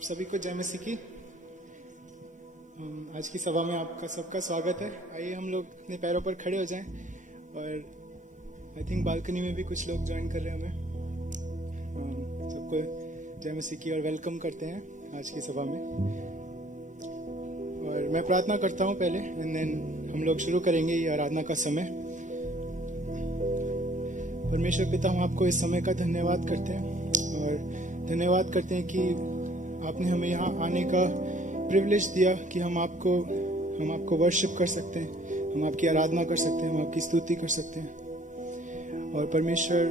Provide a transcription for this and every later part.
आप सभी को जय मसीह की। आज की सभा में आपका सबका स्वागत है। आइए हम लोग अपने पैरों पर खड़े हो जाएं और आई थिंक बालकनी में भी कुछ लोग ज्वाइन कर रहे हैं हमें। सबको जय मसीह की और वेलकम करते हैं आज की सभा में। और मैं प्रार्थना करता हूं पहले एंड देन हम लोग शुरू करेंगे ये आराधना का समय। परमेश्वर पिता, हम आपको इस समय का धन्यवाद करते हैं और धन्यवाद करते हैं कि आपने हमें यहाँ आने का प्रिविलेज दिया कि हम आपको वर्शिप कर सकते हैं, हम आपकी आराधना कर सकते हैं, हम आपकी स्तुति कर सकते हैं। और परमेश्वर,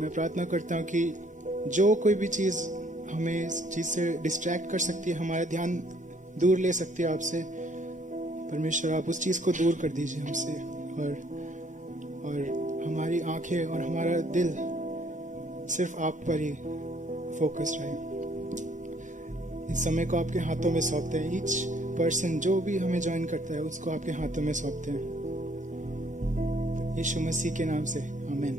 मैं प्रार्थना करता हूँ कि जो कोई भी चीज़ हमें इस चीज़ से डिस्ट्रैक्ट कर सकती है, हमारा ध्यान दूर ले सकती है आपसे, परमेश्वर आप उस चीज़ को दूर कर दीजिए हमसे और हमारी आंखें और हमारा दिल सिर्फ आप पर ही फोकस रहे। इस समय को आपके हाथों में सौंपते हैं। ईच पर्सन जो भी हमें ज्वाइन करता है उसको आपके हाथों में सौंपते हैं, यीशु मसीह के नाम से, आमीन।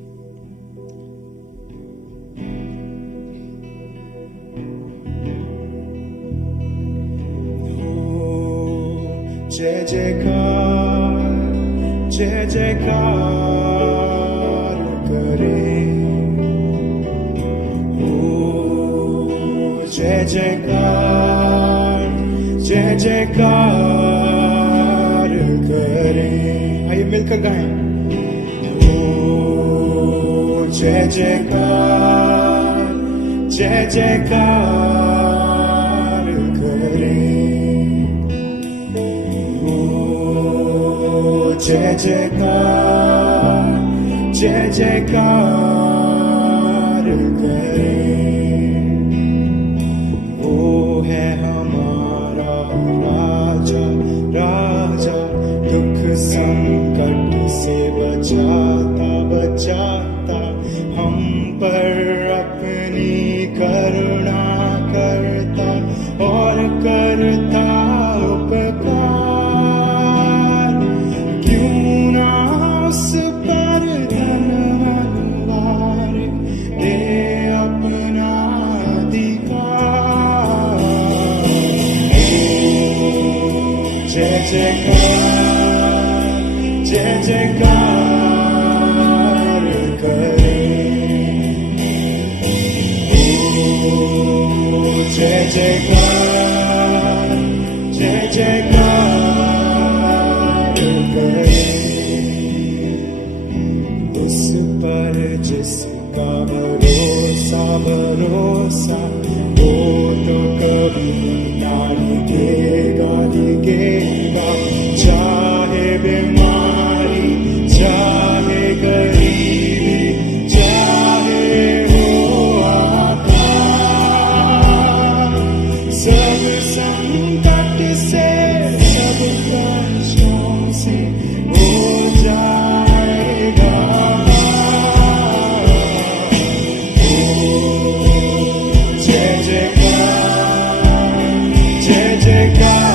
जय जयकार, जय जयकार करे, जय जयकार, जय जयकार करें। आइए मिलकर गाएं। ओ जय जयकार, जय जयकार करें। ओ जय जयकार, जय जयकार करें। है हमारा राजा, राजा दुख संकट से बचाता बचाता, हम पर अपनी करुणा करता और करता उपकार। क्यों ना उस पर धनवार दे अपना जय जयकार, जय जयकार करें। जय जयकार, जय जयकार करें। उस पर जिसका भरोसा भरोसा, वो तो कभी ना डिगेगा, चाहे बीमारी चाहे गरीबी चाहे हो आकाश, सब संकट से सब कष्टों से हो जाएगा। जय जयकार, जय जयकार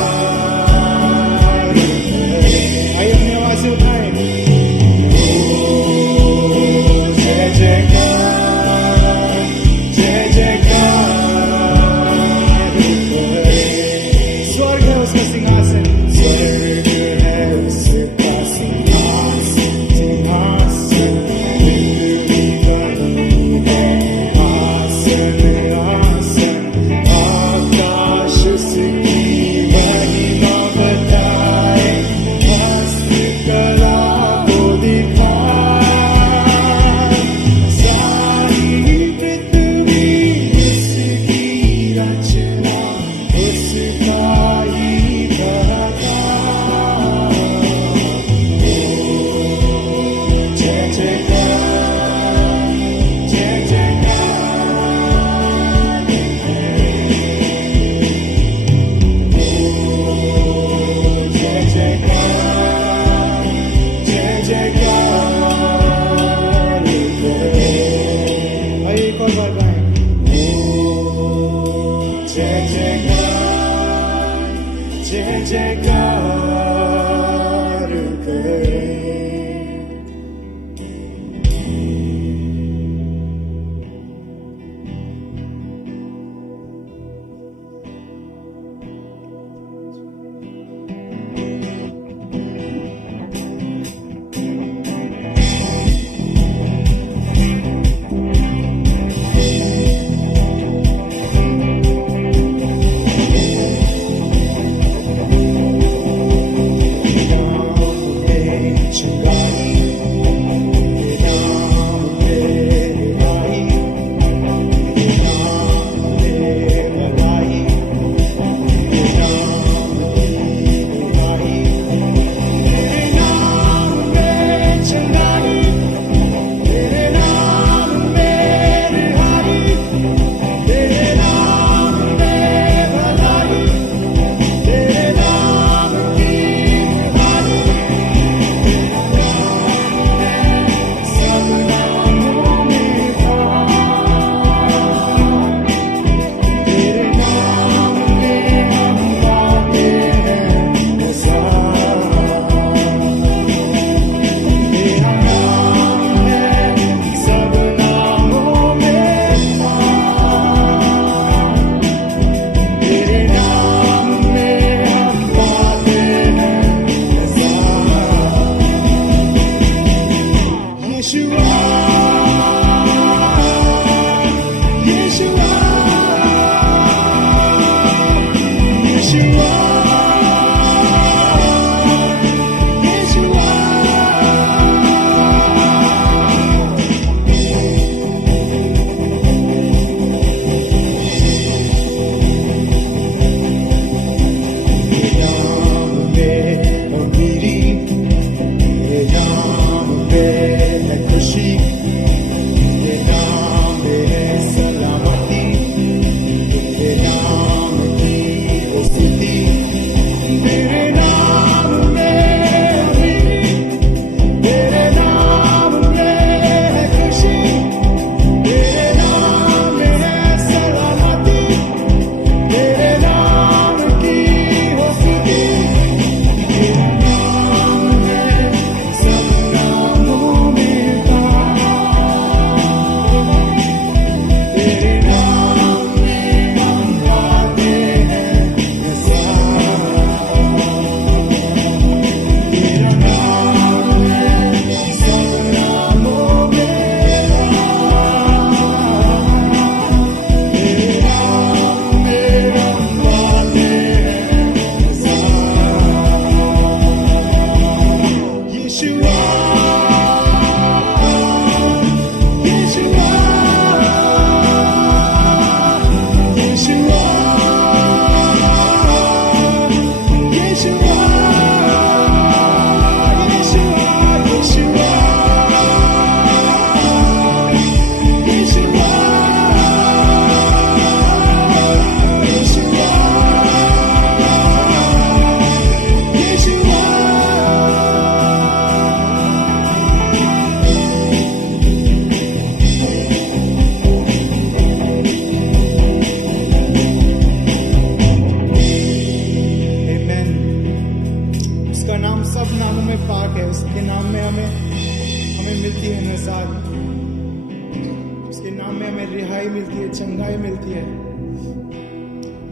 नाम में हमें रिहाई मिलती है, चंगाई मिलती है।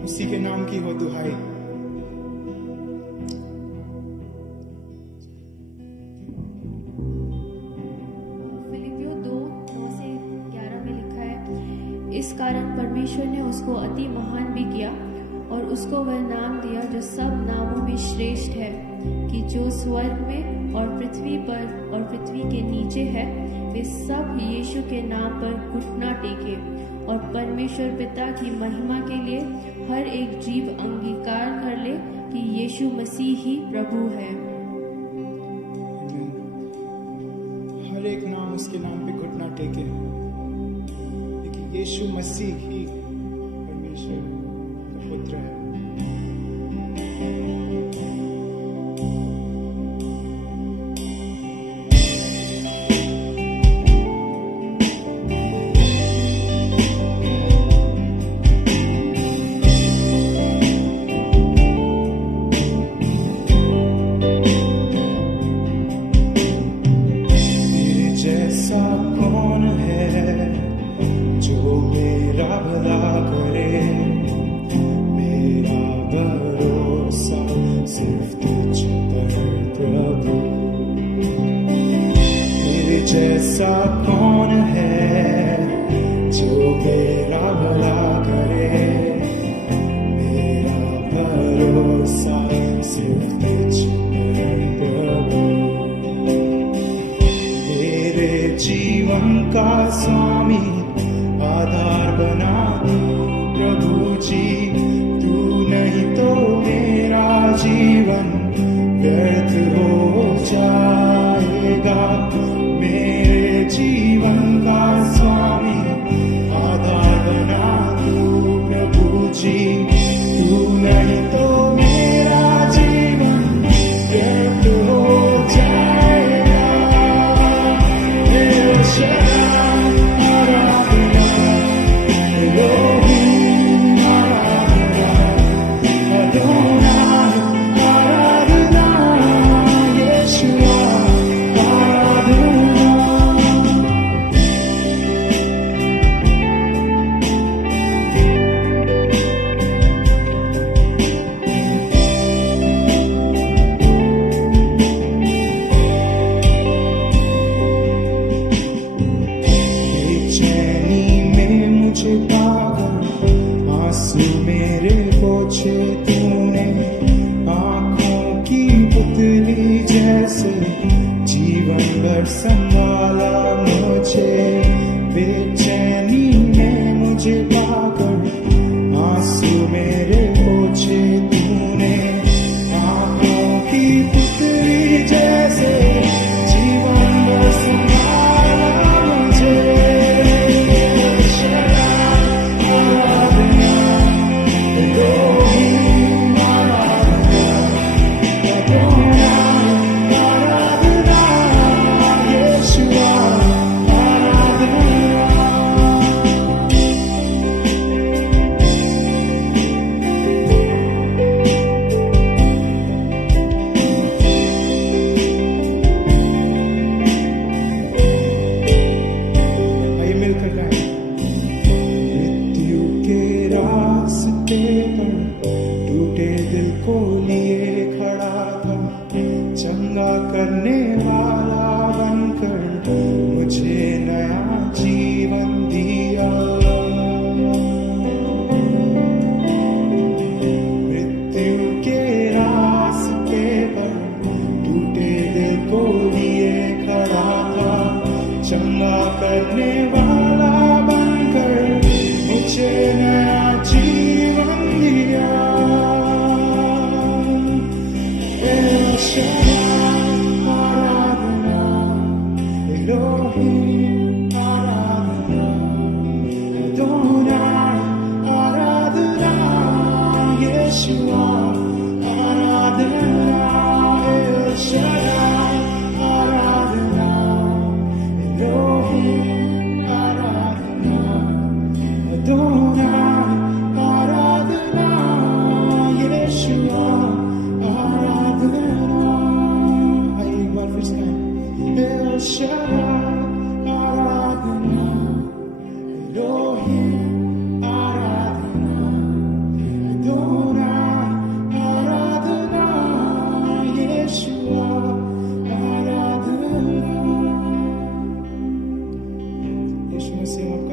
उसी के नाम की हो दुहाई। फिलिपियों 2:9-11 में लिखा है, इस कारण परमेश्वर ने उसको अति महान भी किया और उसको वह नाम दिया जो सब नामों में श्रेष्ठ है, कि जो स्वर्ग में और पृथ्वी पर और पृथ्वी के नीचे है, वे सब यीशु के नाम पर घुटना टेके और परमेश्वर पिता की महिमा के लिए हर एक जीव अंगीकार कर ले कि यीशु मसीह ही प्रभु है। हर एक नाम उसके नाम पे घुटना टेके, लेकिन यीशु मसीह ही परमेश्वर का पुत्र है। जैसा कौन है जो मेरा भला करे, मेरा भरोसा सिर्फ तुझ पर प्रभु। मेरे जीवन का स्वामी आधार बना तू प्रभु जी, तू नहीं तो मेरा जीवन व्यर्थ हो जाएगा। मेरे जीवन का स्वामी आधार बना तू प्रभु जी, तू नहीं तो मेरा जीवन व्यर्थ हो जाएगा। तेरे शरण आराधना, एलोहिम आराधना, अदोनाई आराधना, यीशुआ आराधना।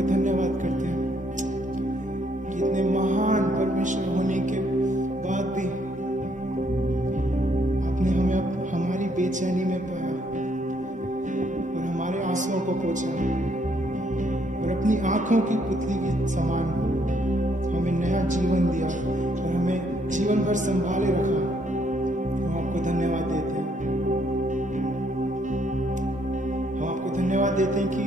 आपका धन्यवाद करते हैं कि इतने महान परमेश्वर होने के बाद भी आपने हमें हमारी बेचैनी में पाया और हमारे आंसुओं को पोंछा और अपनी आंखों की पुतली के समान हमें नया जीवन दिया और हमें जीवन भर संभाले रखा। हम आपको धन्यवाद देते हैं। हम आपको धन्यवाद देते हैं कि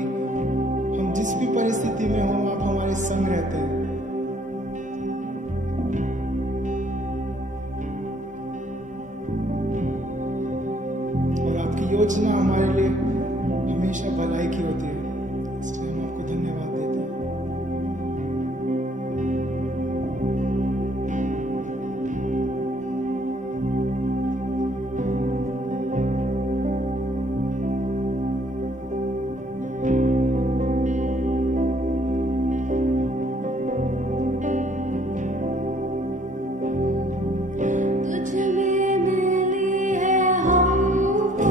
हम जिस भी परिस्थिति में हो आप हमारे संग रहते हैं। और आपकी योजना हमारे लिए हमेशा भलाई की होती है, इसलिए हम आपको धन्यवाद देते हैं। तुझ में मिली है हमको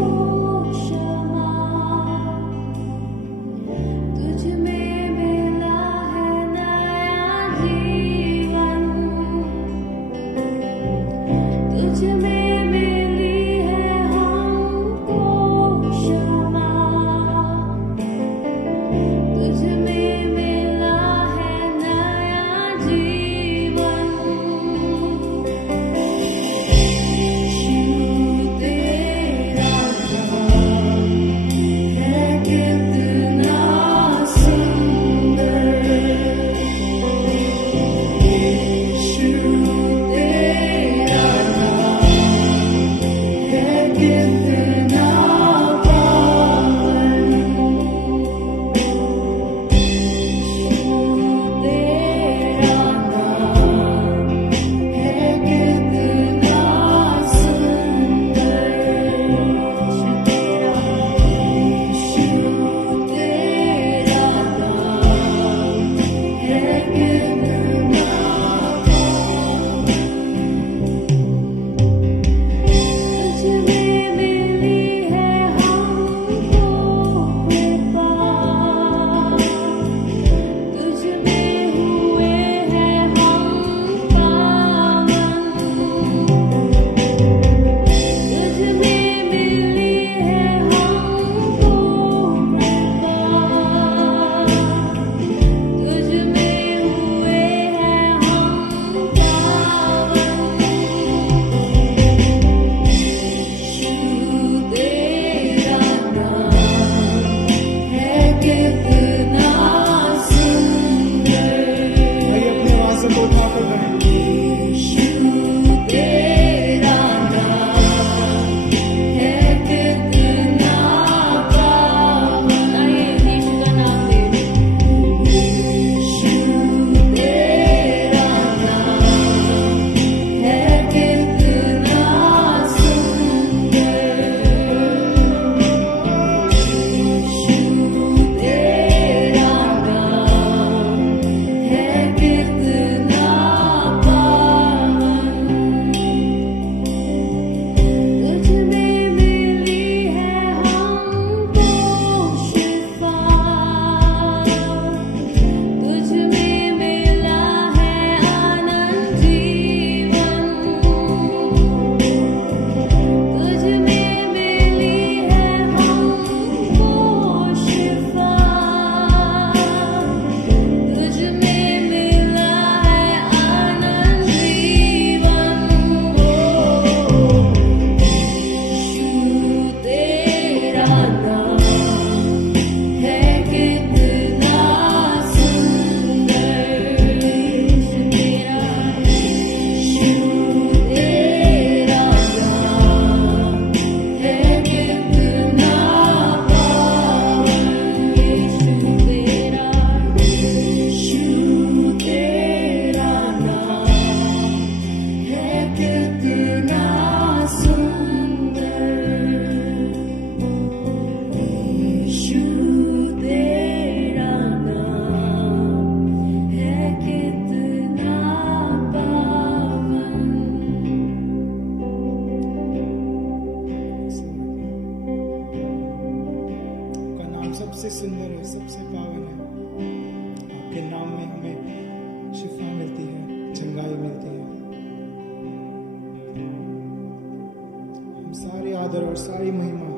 सारी महिमा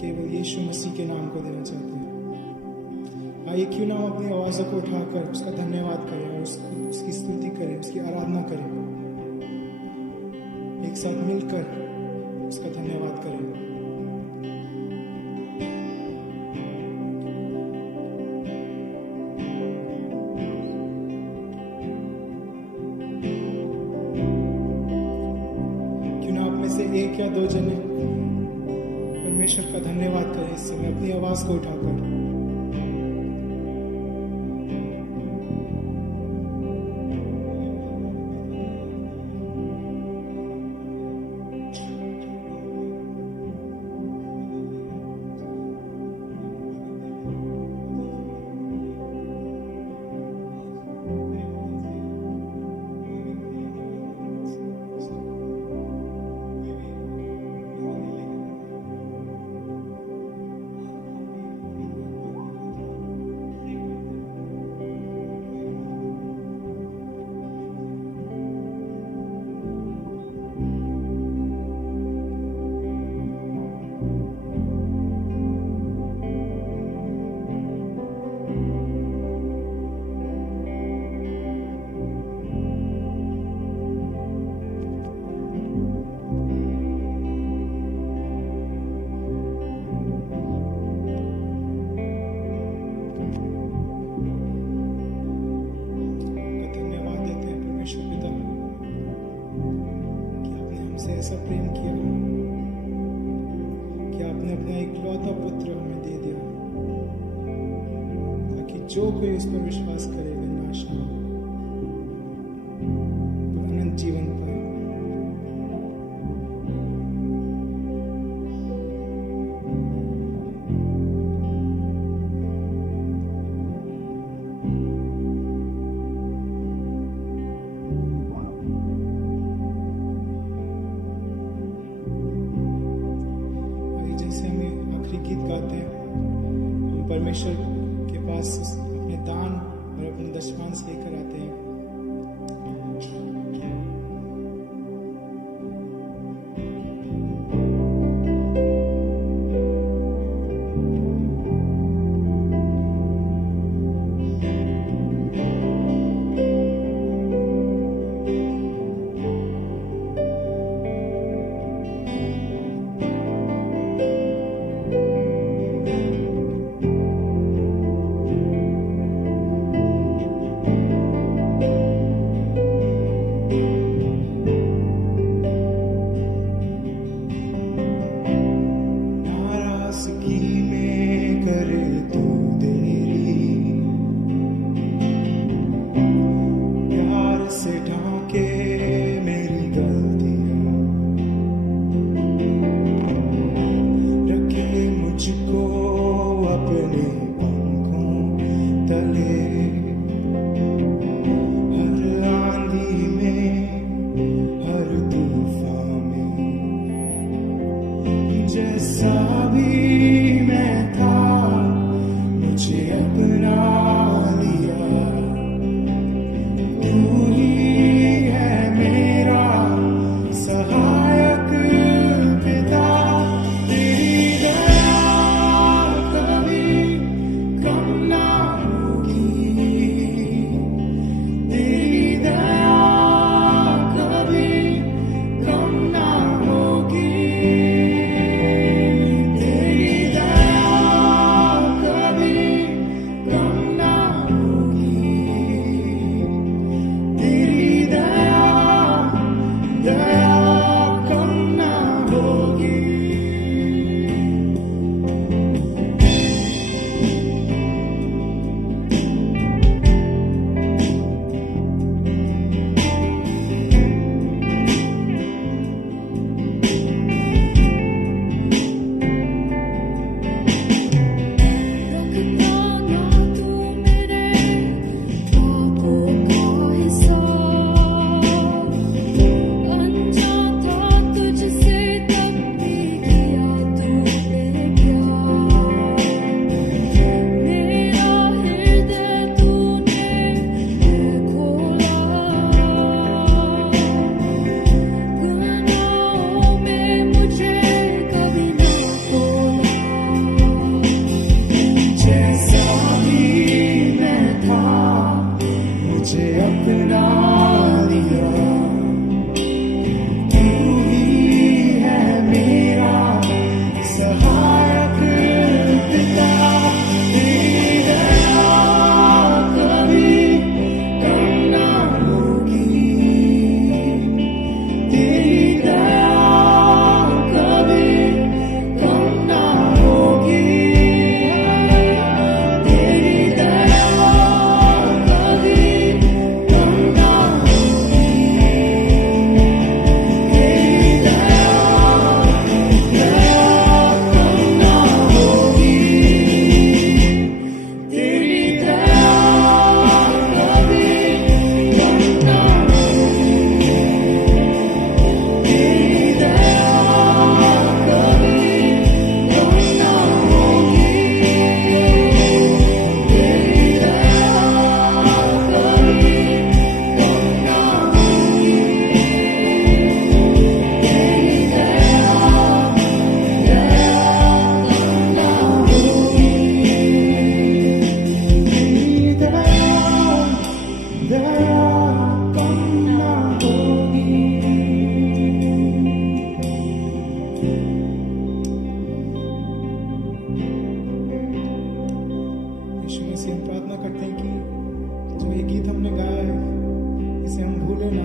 केवल यीशु मसीह के नाम को देना चाहते हैं। आइए क्यों ना हम अपनी आवाज़ों को उठाकर उसका धन्यवाद करें और उसकी स्तुति करें, उसकी आराधना करें, एक साथ मिलकर उसका धन्यवाद करें। एक या दो जने परमेश्वर का धन्यवाद करें इस समय अपनी आवाज को उठाकर। ऐसा प्रेम किया कि आपने अपना इकलौता पुत्र हमें दे दिया ताकि जो कोई इस पर विश्वास करे वह नाश न हो, अनंत जीवन पाए। परमेश्वर के पास अपने दान और अपने दशमांश लेकर आते हैं। Come now. प्रार्थना करते हैं कि जो ये गीत हमने गाया है इसे हम भूलें ना,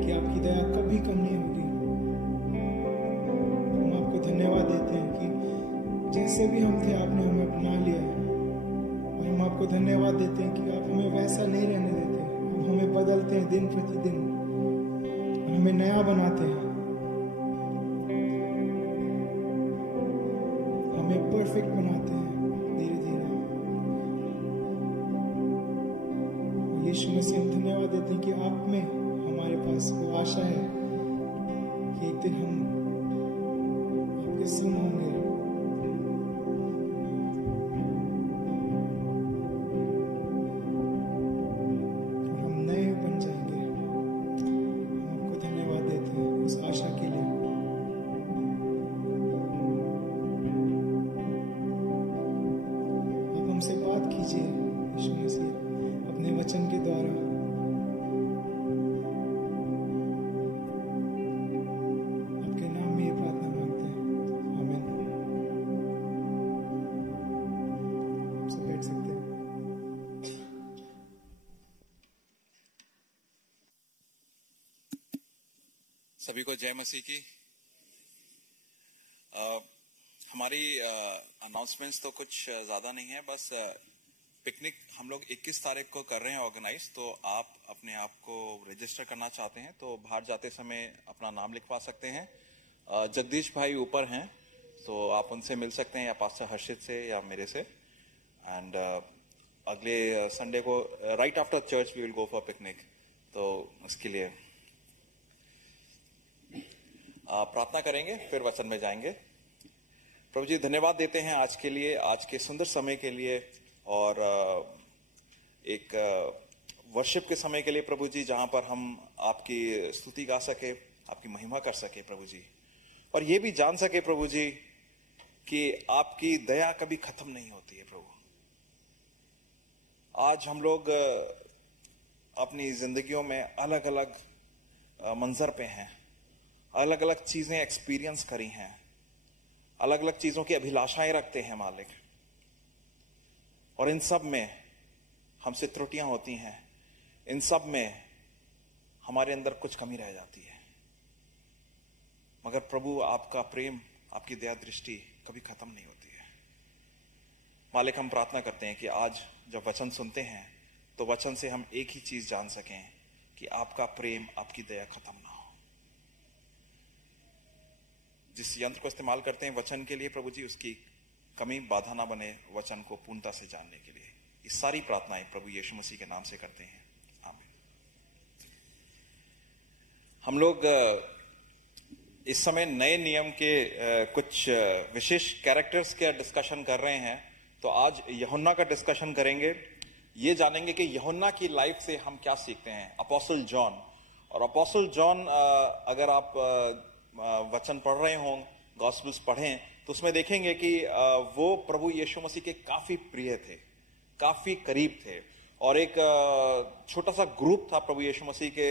कि आपकी दया कभी कम नहीं होगी। हम आपको धन्यवाद देते हैं कि जैसे भी हम थे आपने हमें अपना लिया है, और हम आपको धन्यवाद देते हैं कि आप हमें वैसा नहीं रहने देते, आप हमें बदलते हैं दिन प्रतिदिन और हमें नया बनाते हैं, हमें परफेक्ट बनाते हैं धीरे धीरे। यीशु मसीह हम धन्यवाद देते हैं कि आप में हमारे पास वो आशा है कि एक दिन हम आपके सुन होंगे, और हम नए बन जाएंगे। हम आपको धन्यवाद देते हैं उस आशा के लिए। आप हमसे बात कीजिए यीशु मसीह अपने वचन के द्वारा। आपके नाम में ये प्रार्थना मांगते हैं, आमीन। आप सब बैठ सकते हैं। सभी को जय मसीह की। हमारी अनाउंसमेंट्स तो कुछ ज्यादा नहीं है, बस पिकनिक हम लोग 21 तारीख को कर रहे हैं ऑर्गेनाइज। तो आप अपने आप को रजिस्टर करना चाहते हैं तो बाहर जाते समय अपना नाम लिखवा सकते हैं। जगदीश भाई ऊपर हैं तो आप उनसे मिल सकते हैं, या पास्टर हर्षित से या मेरे से। एंड अगले संडे को right after church we will go for picnic. तो उसके लिए प्रार्थना करेंगे, फिर वचन में जाएंगे। प्रभु जी धन्यवाद देते हैं आज के लिए, आज के सुंदर समय के लिए, और एक वर्शिप के समय के लिए प्रभु जी, जहां पर हम आपकी स्तुति गा सके, आपकी महिमा कर सके प्रभु जी, और ये भी जान सके प्रभु जी कि आपकी दया कभी खत्म नहीं होती है प्रभु। आज हम लोग अपनी जिंदगियों में अलग अलग मंजर पे हैं, अलग अलग चीजें एक्सपीरियंस करी हैं, अलग अलग चीजों की अभिलाषाएं रखते हैं मालिक, और इन सब में हमसे त्रुटियां होती हैं, इन सब में हमारे अंदर कुछ कमी रह जाती है। मगर प्रभु आपका प्रेम, आपकी दया दृष्टि कभी खत्म नहीं होती है। मालिक हम प्रार्थना करते हैं कि आज जब वचन सुनते हैं तो वचन से हम एक ही चीज जान सकें कि आपका प्रेम, आपकी दया खत्म ना हो। जिस यंत्र को इस्तेमाल करते हैं वचन के लिए प्रभु जी, उसकी कमी बाधा ना बने वचन को पूर्णता से जानने के लिए। ये सारी प्रार्थनाएं प्रभु यीशु मसीह के नाम से करते हैं, आमीन। हम लोग इस समय नए नियम के कुछ विशेष कैरेक्टर्स का डिस्कशन कर रहे हैं। तो आज यूहन्ना का डिस्कशन करेंगे। ये जानेंगे कि यूहन्ना की लाइफ से हम क्या सीखते हैं। अपोस्टल जॉन, और अपोस्टल जॉन अगर आप वचन पढ़ रहे हों, गॉस्पेल्स पढ़ें, तो उसमें देखेंगे कि वो प्रभु यीशु मसीह के काफी प्रिय थे, काफी करीब थे, और एक छोटा सा ग्रुप था प्रभु यीशु मसीह के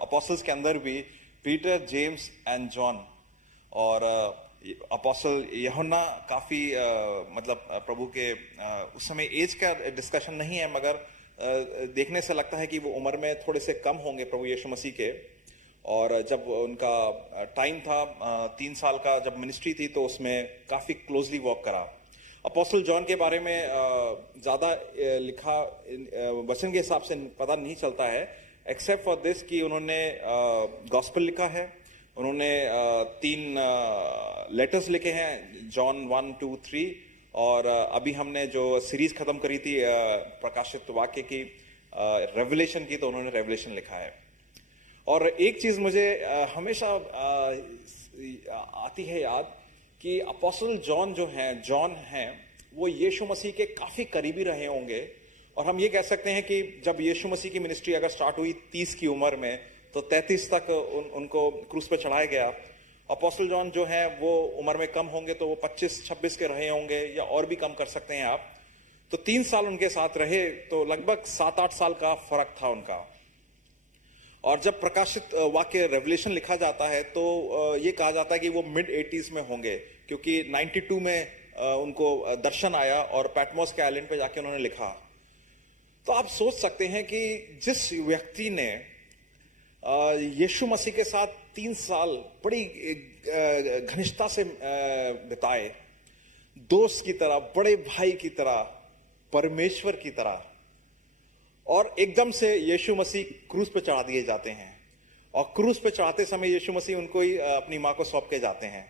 अपोस्टल्स के अंदर भी, पीटर, जेम्स एंड जॉन। और अपोस्टल यूहन्ना काफी मतलब प्रभु के उस समय एज का डिस्कशन नहीं है, मगर देखने से लगता है कि वो उम्र में थोड़े से कम होंगे प्रभु यीशु मसीह के। और जब उनका टाइम था 3 साल का, जब मिनिस्ट्री थी, तो उसमें काफी क्लोजली वर्क करा। अपोस्टल जॉन के बारे में ज्यादा लिखा वचन के हिसाब से पता नहीं चलता है, एक्सेप्ट फॉर दिस कि उन्होंने गॉस्पेल लिखा है, उन्होंने 3 लेटर्स लिखे हैं, जॉन 1, 2, 3, और अभी हमने जो सीरीज खत्म करी थी प्रकाशित वाक्य की, रेवलेशन की, तो उन्होंने रेवलेशन लिखा है। और एक चीज मुझे हमेशा आती है याद कि अपोस्टल जॉन जो हैं वो यीशु मसीह के काफी करीबी रहे होंगे। और हम ये कह सकते हैं कि जब यीशु मसीह की मिनिस्ट्री अगर स्टार्ट हुई 30 की उम्र में, तो 33 तक उनको क्रूस पे चढ़ाया गया। अपोस्टल जॉन जो हैं वो उम्र में कम होंगे, तो वो 25-26 के रहे होंगे, या और भी कम कर सकते हैं आप। तो 3 साल उनके साथ रहे, तो लगभग 7-8 साल का फर्क था उनका। और जब प्रकाशित वाक्य रेवलेशन लिखा जाता है तो ये कहा जाता है कि वो मिड 80s में होंगे, क्योंकि 92 में उनको दर्शन आया और पैटमोस के आइलैंड पे जाके उन्होंने लिखा। तो आप सोच सकते हैं कि जिस व्यक्ति ने यीशु मसीह के साथ 3 साल बड़ी घनिष्ठता से बिताए, दोस्त की तरह, बड़े भाई की तरह, परमेश्वर की तरह, और एकदम से यीशु मसीह क्रूस पे चढ़ा दिए जाते हैं, और क्रूस पे चढ़ाते समय यीशु मसीह उनको ही अपनी मां को सौंप के जाते हैं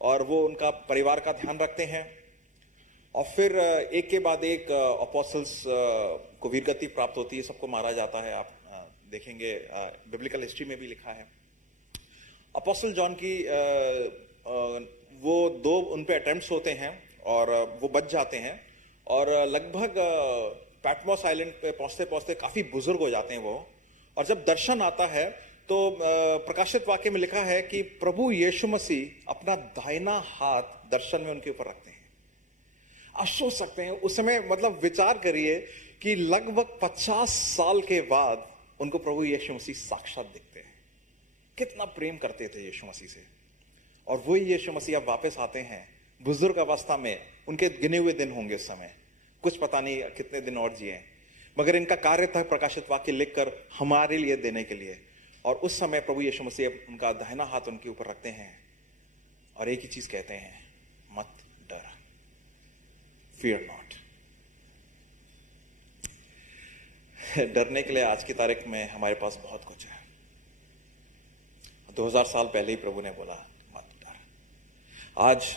और वो उनका परिवार का ध्यान रखते हैं। और फिर एक के बाद एक अपोस्टल्स को वीरगति प्राप्त होती है, सबको मारा जाता है। आप देखेंगे बिब्लिकल हिस्ट्री में भी लिखा है। अपोस्टल जॉन की वो 2 उन पे अटेम्प्ट्स होते हैं और वो बच जाते हैं, और लगभग पैटमोस आइलैंड पे पहुंचते पहुंचते काफी बुजुर्ग हो जाते हैं वो। और जब दर्शन आता है तो प्रकाशित वाक्य में लिखा है कि प्रभु यीशु मसीह अपना दाहिना हाथ दर्शन में उनके ऊपर रखते हैं। आप सोच सकते हैं उस समय, मतलब विचार करिए कि लगभग 50 साल के बाद उनको प्रभु यीशु मसीह साक्षात दिखते हैं। कितना प्रेम करते थे यीशु मसीह से। और वही यीशु मसीह अब वापस आते हैं बुजुर्ग अवस्था में। उनके गिने हुए दिन होंगे उस समय, कुछ पता नहीं कितने दिन और जिए, मगर इनका कार्य था प्रकाशित वाक्य लिखकर हमारे लिए देने के लिए। और उस समय प्रभु यीशु मसीह उनका दाहिना हाथ उनके ऊपर रखते हैं और एक ही चीज कहते हैं, मत डर, फियर नॉट। डरने के लिए आज की तारीख में हमारे पास बहुत कुछ है। 2000 साल पहले ही प्रभु ने बोला मत डर। आज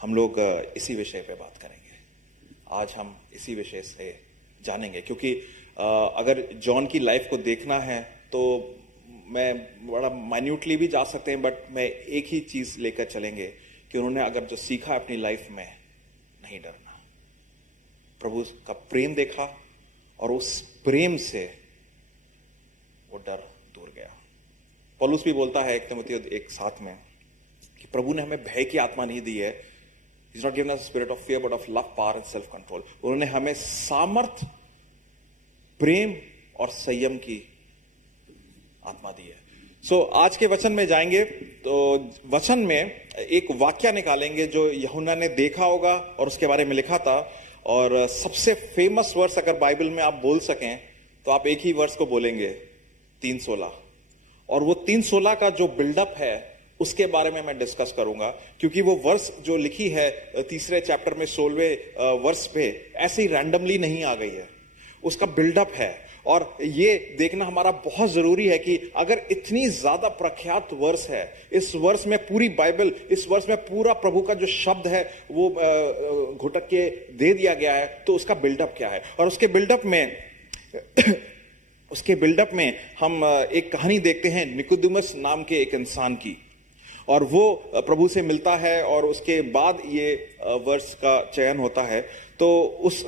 हम लोग इसी विषय पे बात करेंगे। आज हम इसी विषय से जानेंगे, क्योंकि अगर जॉन की लाइफ को देखना है तो मैं बड़ा माइन्यूटली भी जा सकते हैं, बट मैं एक ही चीज लेकर चलेंगे कि उन्होंने अगर जो सीखा अपनी लाइफ में, नहीं डरना। प्रभु का प्रेम देखा और उस प्रेम से वो डर दूर गया। पौलुस भी बोलता है 1 तिमुथी 1:7 में कि प्रभु ने हमें भय की आत्मा नहीं दी है, He's not given us a spirit of fear but of love, power and self control। उन्होंने हमें सामर्थ, प्रेम और संयम की आत्मा दी है। सो आज के वचन में जाएंगे तो वचन में एक वाक्य निकालेंगे जो यूहन्ना ने देखा होगा और उसके बारे में लिखा था। और सबसे फेमस वर्स अगर बाइबल में आप बोल सकें तो आप एक ही वर्स को बोलेंगे, 3:16। और वो 3:16 का जो बिल्डअप है उसके बारे में मैं डिस्कस करूंगा, क्योंकि वो वर्स जो लिखी है 3 चैप्टर में 16वें वर्स पे ऐसे ही रैंडमली नहीं आ गई है, उसका बिल्डअप है। और ये देखना हमारा बहुत जरूरी है कि अगर इतनी ज्यादा प्रख्यात वर्स है, इस वर्स में पूरी बाइबल, इस वर्स में पूरा प्रभु का जो शब्द है वो घुटक के दे दिया गया है, तो उसका बिल्डअप क्या है। और उसके बिल्डअप में हम एक कहानी देखते हैं निकोदेमुस नाम के एक इंसान की, और वो प्रभु से मिलता है और उसके बाद ये वर्स का चयन होता है। तो उस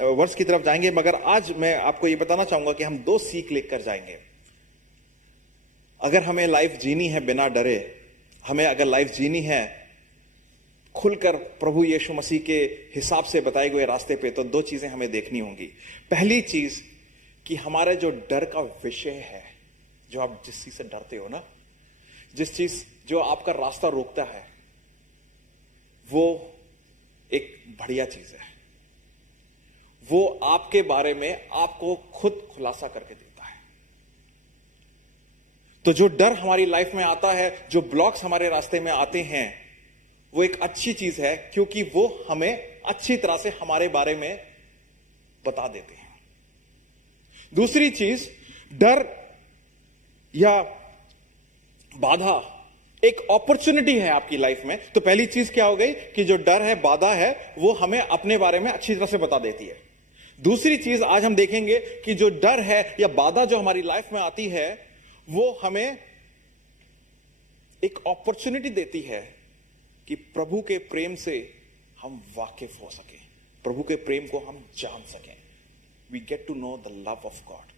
वर्स की तरफ जाएंगे, मगर आज मैं आपको ये बताना चाहूंगा कि हम 2 सीख लेकर जाएंगे। अगर हमें लाइफ जीनी है बिना डरे, हमें अगर लाइफ जीनी है खुलकर प्रभु यीशु मसीह के हिसाब से बताए गए रास्ते पे, तो 2 चीजें हमें देखनी होंगी। पहली चीज कि हमारे जो डर का विषय है, जो आप जिस चीज से डरते हो ना, जिस चीज जो आपका रास्ता रोकता है, वो एक बढ़िया चीज है। वो आपके बारे में आपको खुद खुलासा करके देता है। तो जो डर हमारी लाइफ में आता है, जो ब्लॉक्स हमारे रास्ते में आते हैं, वो एक अच्छी चीज है, क्योंकि वो हमें अच्छी तरह से हमारे बारे में बता देते हैं। दूसरी चीज, डर या बाधा एक अपॉर्चुनिटी है आपकी लाइफ में। तो पहली चीज क्या हो गई कि जो डर है, बाधा है, वो हमें अपने बारे में अच्छी तरह से बता देती है। दूसरी चीज आज हम देखेंगे कि जो डर है या बाधा जो हमारी लाइफ में आती है, वो हमें एक अपॉर्चुनिटी देती है कि प्रभु के प्रेम से हम वाकिफ हो सके, प्रभु के प्रेम को हम जान सकें। We get to know the love of God.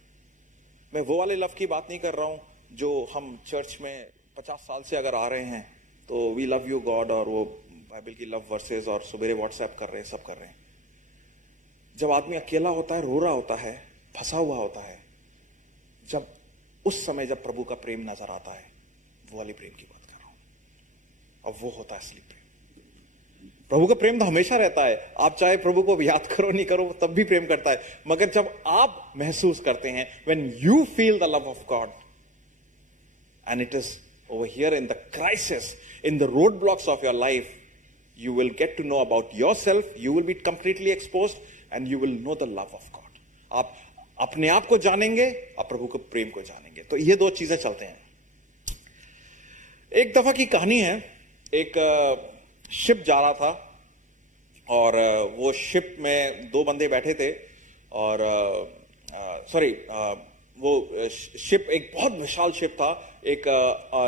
मैं वो वाले लव की बात नहीं कर रहा हूं जो हम चर्च में 50 साल से अगर आ रहे हैं तो वी लव यू गॉड और वो बाइबल की लव वर्सेस और सुबह व्हाट्सएप कर रहे हैं, सब कर रहे हैं। जब आदमी अकेला होता है, रो रहा होता है, फंसा हुआ होता है, जब उस समय जब प्रभु का प्रेम नजर आता है, वो वाली प्रेम की बात कर रहा हूं। और वो होता है असली प्रेम। प्रभु का प्रेम तो हमेशा रहता है, आप चाहे प्रभु को याद करो नहीं करो तब भी प्रेम करता है, मगर जब आप महसूस करते हैं, when you feel the love of God, and it is over here in the crisis, in the roadblocks of your life, you will get to know about yourself, you will be completely exposed, and you will know the love of God. आप अपने आप को जानेंगे, आप प्रभु के प्रेम को जानेंगे। तो ये दो चीजें चलते हैं। एक दफा की कहानी है, एक शिप जा रहा था और वो शिप में दो बंदे बैठे थे और वो शिप एक बहुत विशाल शिप था, एक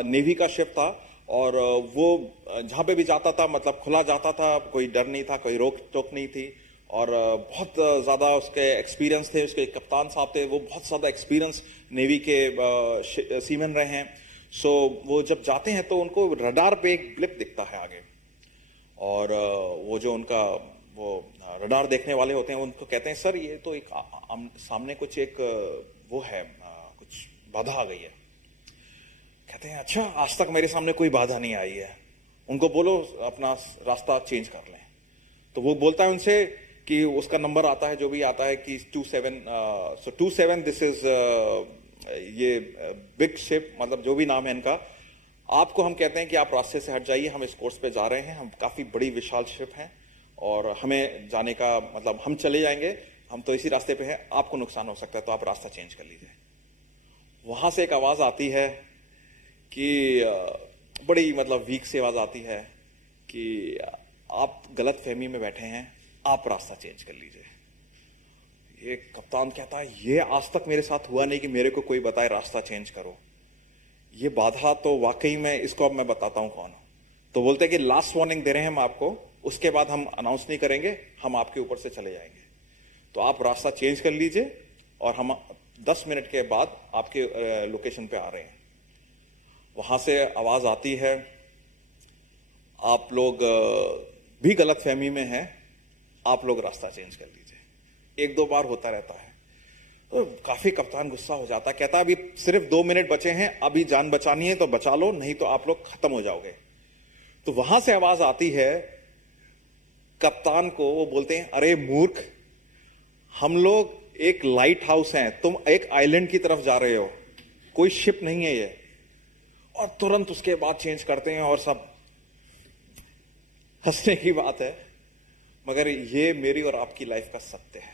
नेवी का शिप था और वो जहां पे भी जाता था मतलब खुला जाता था, कोई डर नहीं था, कोई रोक टोक नहीं थी और बहुत ज्यादा उसके एक्सपीरियंस थे, उसके कप्तान साहब थे, वो बहुत ज्यादा एक्सपीरियंस नेवी के सीमन रहे हैं। सो वो जब जाते हैं तो उनको रडार पे एक ब्लिप दिखता है आगे और वो जो उनका वो रडार देखने वाले होते हैं उनको कहते हैं सर ये तो एक सामने कुछ एक वो है, कुछ बाधा आ गई है। कहते हैं अच्छा, आज तक मेरे सामने कोई बाधा नहीं आई है, उनको बोलो अपना रास्ता चेंज कर लें। तो वो बोलता है उनसे कि उसका नंबर आता है जो भी आता है कि 27 दिस इज ये बिग शिप, मतलब जो भी नाम है इनका, आपको हम कहते हैं कि आप रास्ते से हट जाइए, हम इस कोर्स पे जा रहे हैं, हम काफी बड़ी विशाल शिप हैं और हमें जाने का मतलब हम चले जाएंगे, हम तो इसी रास्ते पे हैं, आपको नुकसान हो सकता है तो आप रास्ता चेंज कर लीजिए। वहां से एक आवाज आती है कि बड़ी मतलब वीक सी आवाज आती है कि आप गलत फहमी में बैठे हैं, आप रास्ता चेंज कर लीजिए। ये कप्तान कहता है ये आज तक मेरे साथ हुआ नहीं कि मेरे को कोई बताए रास्ता चेंज करो, ये बाधा तो वाकई में इसको अब मैं बताता हूं कौन। तो बोलते हैं कि लास्ट वार्निंग दे रहे हैं हम आपको, उसके बाद हम अनाउंस नहीं करेंगे, हम आपके ऊपर से चले जाएंगे, तो आप रास्ता चेंज कर लीजिए और हम 10 मिनट के बाद आपके लोकेशन पे आ रहे हैं। वहां से आवाज आती है आप लोग भी गलत फहमी में हैं, आप लोग रास्ता चेंज कर लीजिए। 1-2 बार होता रहता है तो काफी कप्तान गुस्सा हो जाता है, कहता अभी सिर्फ 2 मिनट बचे हैं, अभी जान बचानी है तो बचा लो, नहीं तो आप लोग खत्म हो जाओगे। तो वहां से आवाज आती है कप्तान को, वो बोलते हैं अरे मूर्ख, हम लोग एक लाइट हाउस हैं, तुम एक आइलैंड की तरफ जा रहे हो, कोई शिप नहीं है ये। और तुरंत उसके बाद चेंज करते हैं और सब हंसने की बात है, मगर ये मेरी और आपकी लाइफ का सत्य है।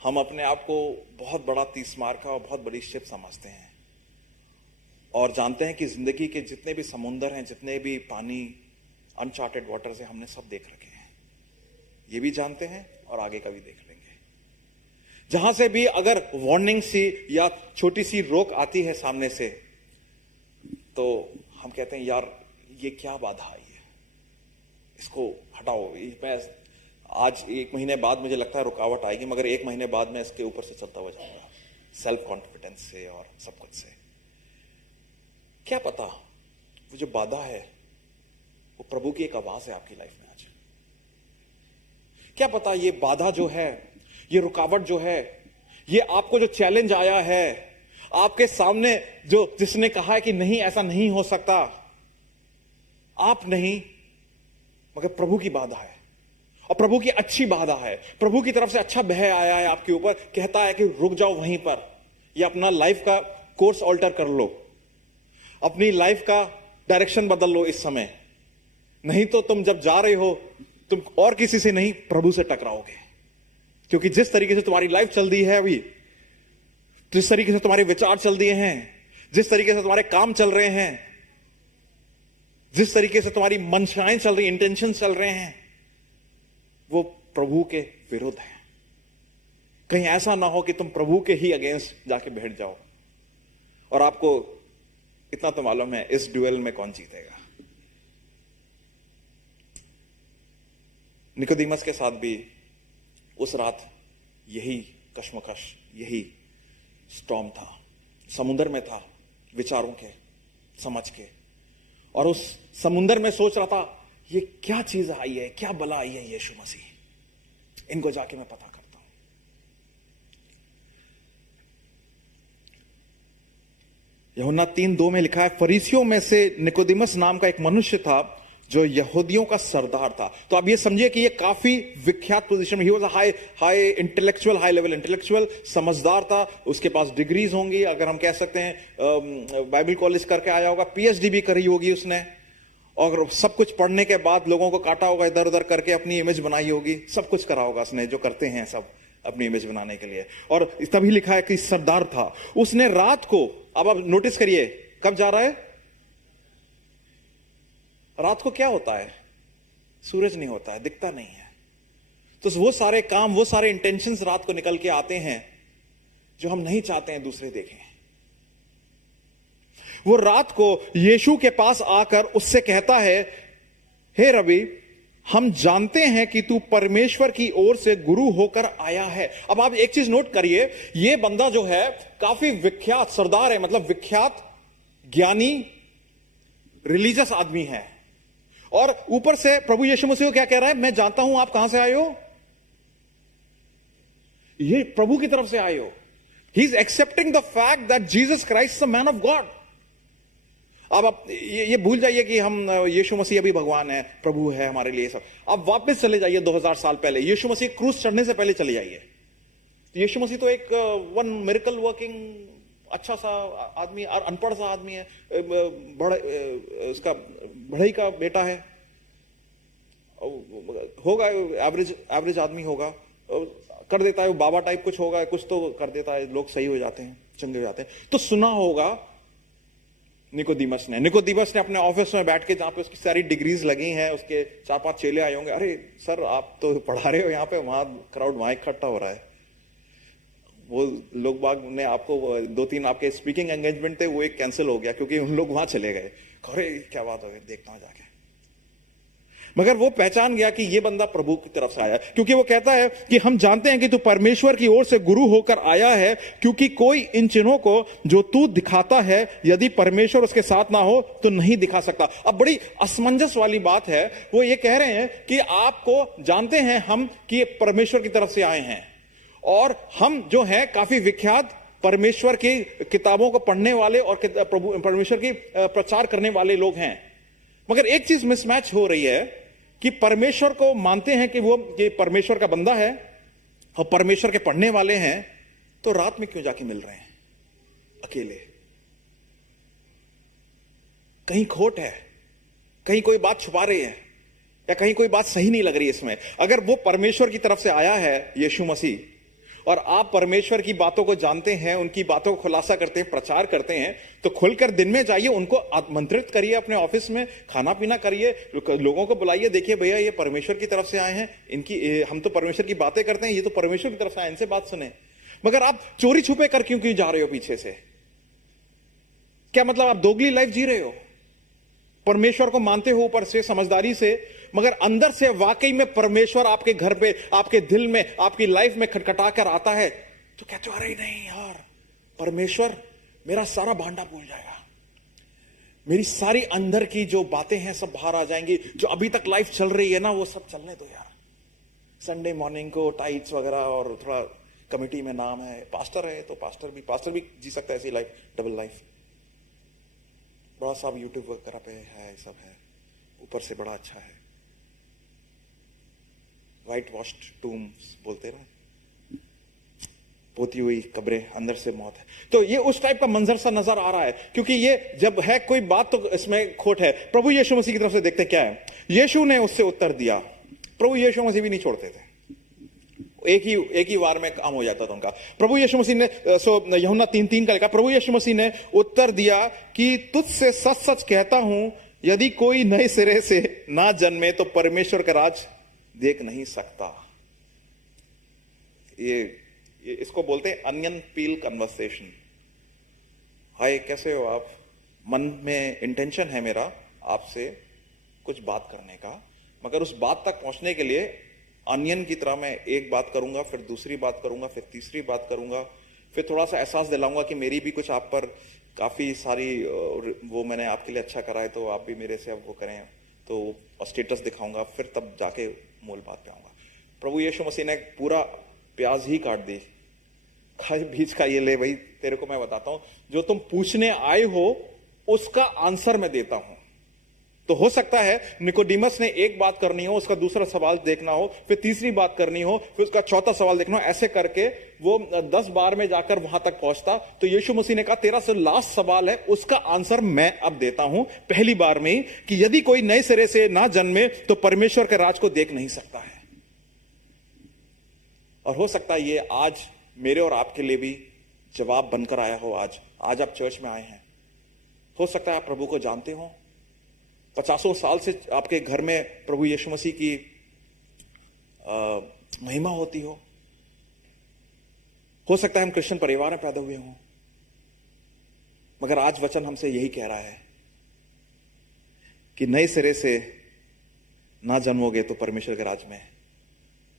हम अपने आप को बहुत बड़ा तीसमार का और बहुत बड़ी शिप समझते हैं और जानते हैं कि जिंदगी के जितने भी समुंदर हैं, जितने भी पानी अनचार्टेड वाटर से हमने सब देख रखे हैं, ये भी जानते हैं और आगे का भी देख लेंगे। जहां से भी अगर वार्निंग सी या छोटी सी रोक आती है सामने से, तो हम कहते हैं यार ये क्या बाधा आई है, इसको हटाओ। मैं आज 1 महीने बाद मुझे लगता है रुकावट आएगी, मगर 1 महीने बाद मैं इसके ऊपर से चलता हुआ जाऊंगा, सेल्फ कॉन्फिडेंस से और सब कुछ से। क्या पता वो जो बाधा है वो प्रभु की एक आवाज है आपकी लाइफ में आज। क्या पता ये बाधा जो है, ये रुकावट जो है, ये आपको जो चैलेंज आया है आपके सामने, जो जिसने कहा है कि नहीं ऐसा नहीं हो सकता, आप नहीं मगर प्रभु की बाधा है और प्रभु की अच्छी बाधा है। प्रभु की तरफ से अच्छा बह आया है आपके ऊपर, कहता है कि रुक जाओ वहीं पर, ये अपना लाइफ का कोर्स ऑल्टर कर लो, अपनी लाइफ का डायरेक्शन बदल लो इस समय, नहीं तो तुम जब जा रहे हो तुम और किसी से नहीं प्रभु से टकराओगे। क्योंकि जिस तरीके से तुम्हारी लाइफ चल रही है अभी, जिस तरीके से तुम्हारे विचार चल दिए हैं, जिस तरीके से तुम्हारे काम चल रहे हैं, जिस तरीके से तुम्हारी मंशाएं चल रही, इंटेंशन चल रहे हैं, वो प्रभु के विरुद्ध है। कहीं ऐसा ना हो कि तुम प्रभु के ही अगेंस्ट जाके बैठ जाओ। और आपको इतना तो मालूम है इस ड्यूएल में कौन जीतेगा। निकोदेमस के साथ भी उस रात यही कश्मकश, यही स्टॉर्म था, समुद्र में था विचारों के, समझ के, और उस समुद्र में सोच रहा था ये क्या चीज आई है, क्या बला आई है यीशु मसीह, इनको जाके मैं पता करता हूं। यूहन्ना 3:2 में लिखा है, फरीसियों में से निकोदेमस नाम का एक मनुष्य था जो यहूदियों का सरदार था। तो आप ये समझिए कि ये काफी विख्यात पोजीशन में, he was a high intellectual, high level intellectual, समझदार था, उसके पास डिग्रीज होंगी, अगर हम कह सकते हैं बाइबल कॉलेज करके आया होगा, पीएचडी भी करी होगी उसने, और सब कुछ पढ़ने के बाद लोगों को काटा होगा इधर उधर करके, अपनी इमेज बनाई होगी, सब कुछ करा होगा उसने जो करते हैं सब अपनी इमेज बनाने के लिए। और तभी लिखा है कि सरदार था। उसने रात को, अब आप नोटिस करिए कब जा रहा है, रात को क्या होता है, सूरज नहीं होता है, दिखता नहीं है, तो वो सारे काम, वो सारे इंटेंशंस रात को निकल के आते हैं जो हम नहीं चाहते हैं दूसरे देखें। वो रात को यीशु के पास आकर उससे कहता है, हे रबी, हम जानते हैं कि तू परमेश्वर की ओर से गुरु होकर आया है। अब आप एक चीज नोट करिए, ये बंदा जो है काफी विख्यात सरदार है, मतलब विख्यात ज्ञानी रिलीजियस आदमी है, और ऊपर से प्रभु यीशु मसीह को क्या कह रहा है, मैं जानता हूं आप कहां से आए हो, ये प्रभु की तरफ से आए हो। He is accepting the fact that Jesus Christ the man of God. अब आप ये भूल जाइए कि हम यीशु मसीह अभी भगवान है, प्रभु है हमारे लिए सब। अब वापस चले जाइए 2000 साल पहले, यीशु मसीह क्रूस चढ़ने से पहले चले जाइए। यीशु मसीह तो एक वन मिरेकल वर्किंग अच्छा सा आदमी, और अनपढ़ सा आदमी है, उसका बढ़ई का बेटा है, होगा एवरेज आदमी होगा, कर देता है, बाबा टाइप कुछ होगा, कुछ तो कर देता है, लोग सही हो जाते हैं, चंगे हो जाते हैं। तो सुना होगा निकोदेमस ने अपने ऑफिस में बैठ के, जहां पे उसकी सारी डिग्रीज लगी हैं, उसके 4-5 चेले आए होंगे, अरे सर आप तो पढ़ा रहे हो यहाँ पे, वहां क्राउड वहां इकट्ठा हो रहा है, वो लोग बाग ने आपको 2-3 आपके स्पीकिंग एंगेजमेंट थे, वो एक कैंसिल हो गया क्योंकि उन लोग वहां चले गए। अरे क्या बात हो गई, देखना जाके। मगर वो पहचान गया कि ये बंदा प्रभु की तरफ से आया, क्योंकि वो कहता है कि हम जानते हैं कि तू परमेश्वर की ओर से गुरु होकर आया है, क्योंकि कोई इन चिन्हों को जो तू दिखाता है, यदि परमेश्वर उसके साथ ना हो तो नहीं दिखा सकता। अब बड़ी असमंजस वाली बात है, वो ये कह रहे हैं कि आपको जानते हैं हम कि परमेश्वर की तरफ से आए हैं, और हम जो है काफी विख्यात परमेश्वर की किताबों को पढ़ने वाले और परमेश्वर की प्रचार करने वाले लोग हैं। मगर एक चीज मिसमैच हो रही है कि परमेश्वर को मानते हैं कि वो ये परमेश्वर का बंदा है और परमेश्वर के पढ़ने वाले हैं, तो रात में क्यों जाके मिल रहे हैं अकेले? कहीं खोट है, कहीं कोई बात छुपा रही है, या कहीं कोई बात सही नहीं लग रही है इसमें। अगर वो परमेश्वर की तरफ से आया है यीशु मसीह, और आप परमेश्वर की बातों को जानते हैं, उनकी बातों को खुलासा करते हैं, प्रचार करते हैं, तो खुलकर दिन में जाइए, उनको आमंत्रित करिए अपने ऑफिस में, खाना पीना करिए, लोगों को बुलाइए, देखिए भैया ये परमेश्वर की तरफ से आए हैं, इनकी हम तो परमेश्वर की बातें करते हैं, ये तो परमेश्वर की तरफ से आए, इनसे बात सुने। मगर आप चोरी छुपे कर क्यों जा रहे हो पीछे से? क्या मतलब आप दोगली लाइफ जी रहे हो? परमेश्वर को मानते हो ऊपर से समझदारी से, मगर अंदर से वाकई में परमेश्वर आपके घर पे, आपके दिल में, आपकी लाइफ में खटखटा कर आता है, तो कहते हो अरे नहीं यार, परमेश्वर मेरा सारा भांडा भूल जाएगा, मेरी सारी अंदर की जो बातें हैं सब बाहर आ जाएंगी, जो अभी तक लाइफ चल रही है ना वो सब चलने दो यार। संडे मॉर्निंग को टाइट्स वगैरह और थोड़ा कमिटी में नाम है, पास्टर है तो पास्टर भी जी सकता है ऐसी लाइफ, डबल लाइफ। बड़ा सा यूट्यूब वगैरह पे है, सब है, ऊपर से बड़ा अच्छा है, व्हाइट वॉश्ड टूम्स बोलते रहे, पोती हुई कब्रें, अंदर से मौत है। तो ये उस टाइप का मंजर सा नजर आ रहा है, क्योंकि ये जब है कोई बात तो इसमें खोट है। प्रभु यीशु मसीह की तरफ से देखते क्या है। यीशु ने उससे उत्तर दिया, प्रभु यीशु मसीह भी नहीं छोड़ते थे, एक ही वार में काम हो जाता था उनका। प्रभु यीशु मसीह ने यूहन्ना 3:3 का लिखा, प्रभु यीशु मसीह ने उत्तर दिया कि तुझसे सच सच कहता हूं, यदि कोई नए सिरे से ना जन्मे तो परमेश्वर का राज देख नहीं सकता। ये इसको बोलते हैं अनियन पील कन्वर्सेशन। हाय कैसे हो आप? मन में इंटेंशन है मेरा आपसे कुछ बात करने का, मगर उस बात तक पहुंचने के लिए अनियन की तरह मैं एक बात करूंगा, फिर दूसरी बात करूंगा, फिर तीसरी बात करूंगा, फिर थोड़ा सा एहसास दिलाऊंगा कि मेरी भी कुछ आप पर काफी सारी वो मैंने आपके लिए अच्छा करा है, तो आप भी मेरे से अब वो करें, तो स्टेटस दिखाऊंगा, फिर तब जाके मूल बात पे आऊंगा। प्रभु यीशु मसीह ने पूरा प्याज ही काट दी। खाए बीज का ये ले भाई, तेरे को मैं बताता हूं, जो तुम पूछने आए हो उसका आंसर मैं देता हूं। तो हो सकता है निकोडिमस ने एक बात करनी हो, उसका दूसरा सवाल देखना हो, फिर तीसरी बात करनी हो, फिर उसका चौथा सवाल देखना हो, ऐसे करके वो 10 बार में जाकर वहां तक पहुंचता। तो यीशु मसीह ने कहा तेरा जो लास्ट सवाल है उसका आंसर मैं अब देता हूं पहली बार में ही, कि यदि कोई नए सिरे से ना जन्मे तो परमेश्वर के राज को देख नहीं सकता है। और हो सकता है ये आज मेरे और आपके लिए भी जवाब बनकर आया हो। आज आप चर्च में आए हैं, हो सकता है आप प्रभु को जानते हो, 50 साल से आपके घर में प्रभु यीशु मसीह की महिमा होती हो सकता है हम क्रिश्चियन परिवार में पैदा हुए हों, मगर आज वचन हमसे यही कह रहा है कि नए सिरे से ना जन्मोगे तो परमेश्वर के राज में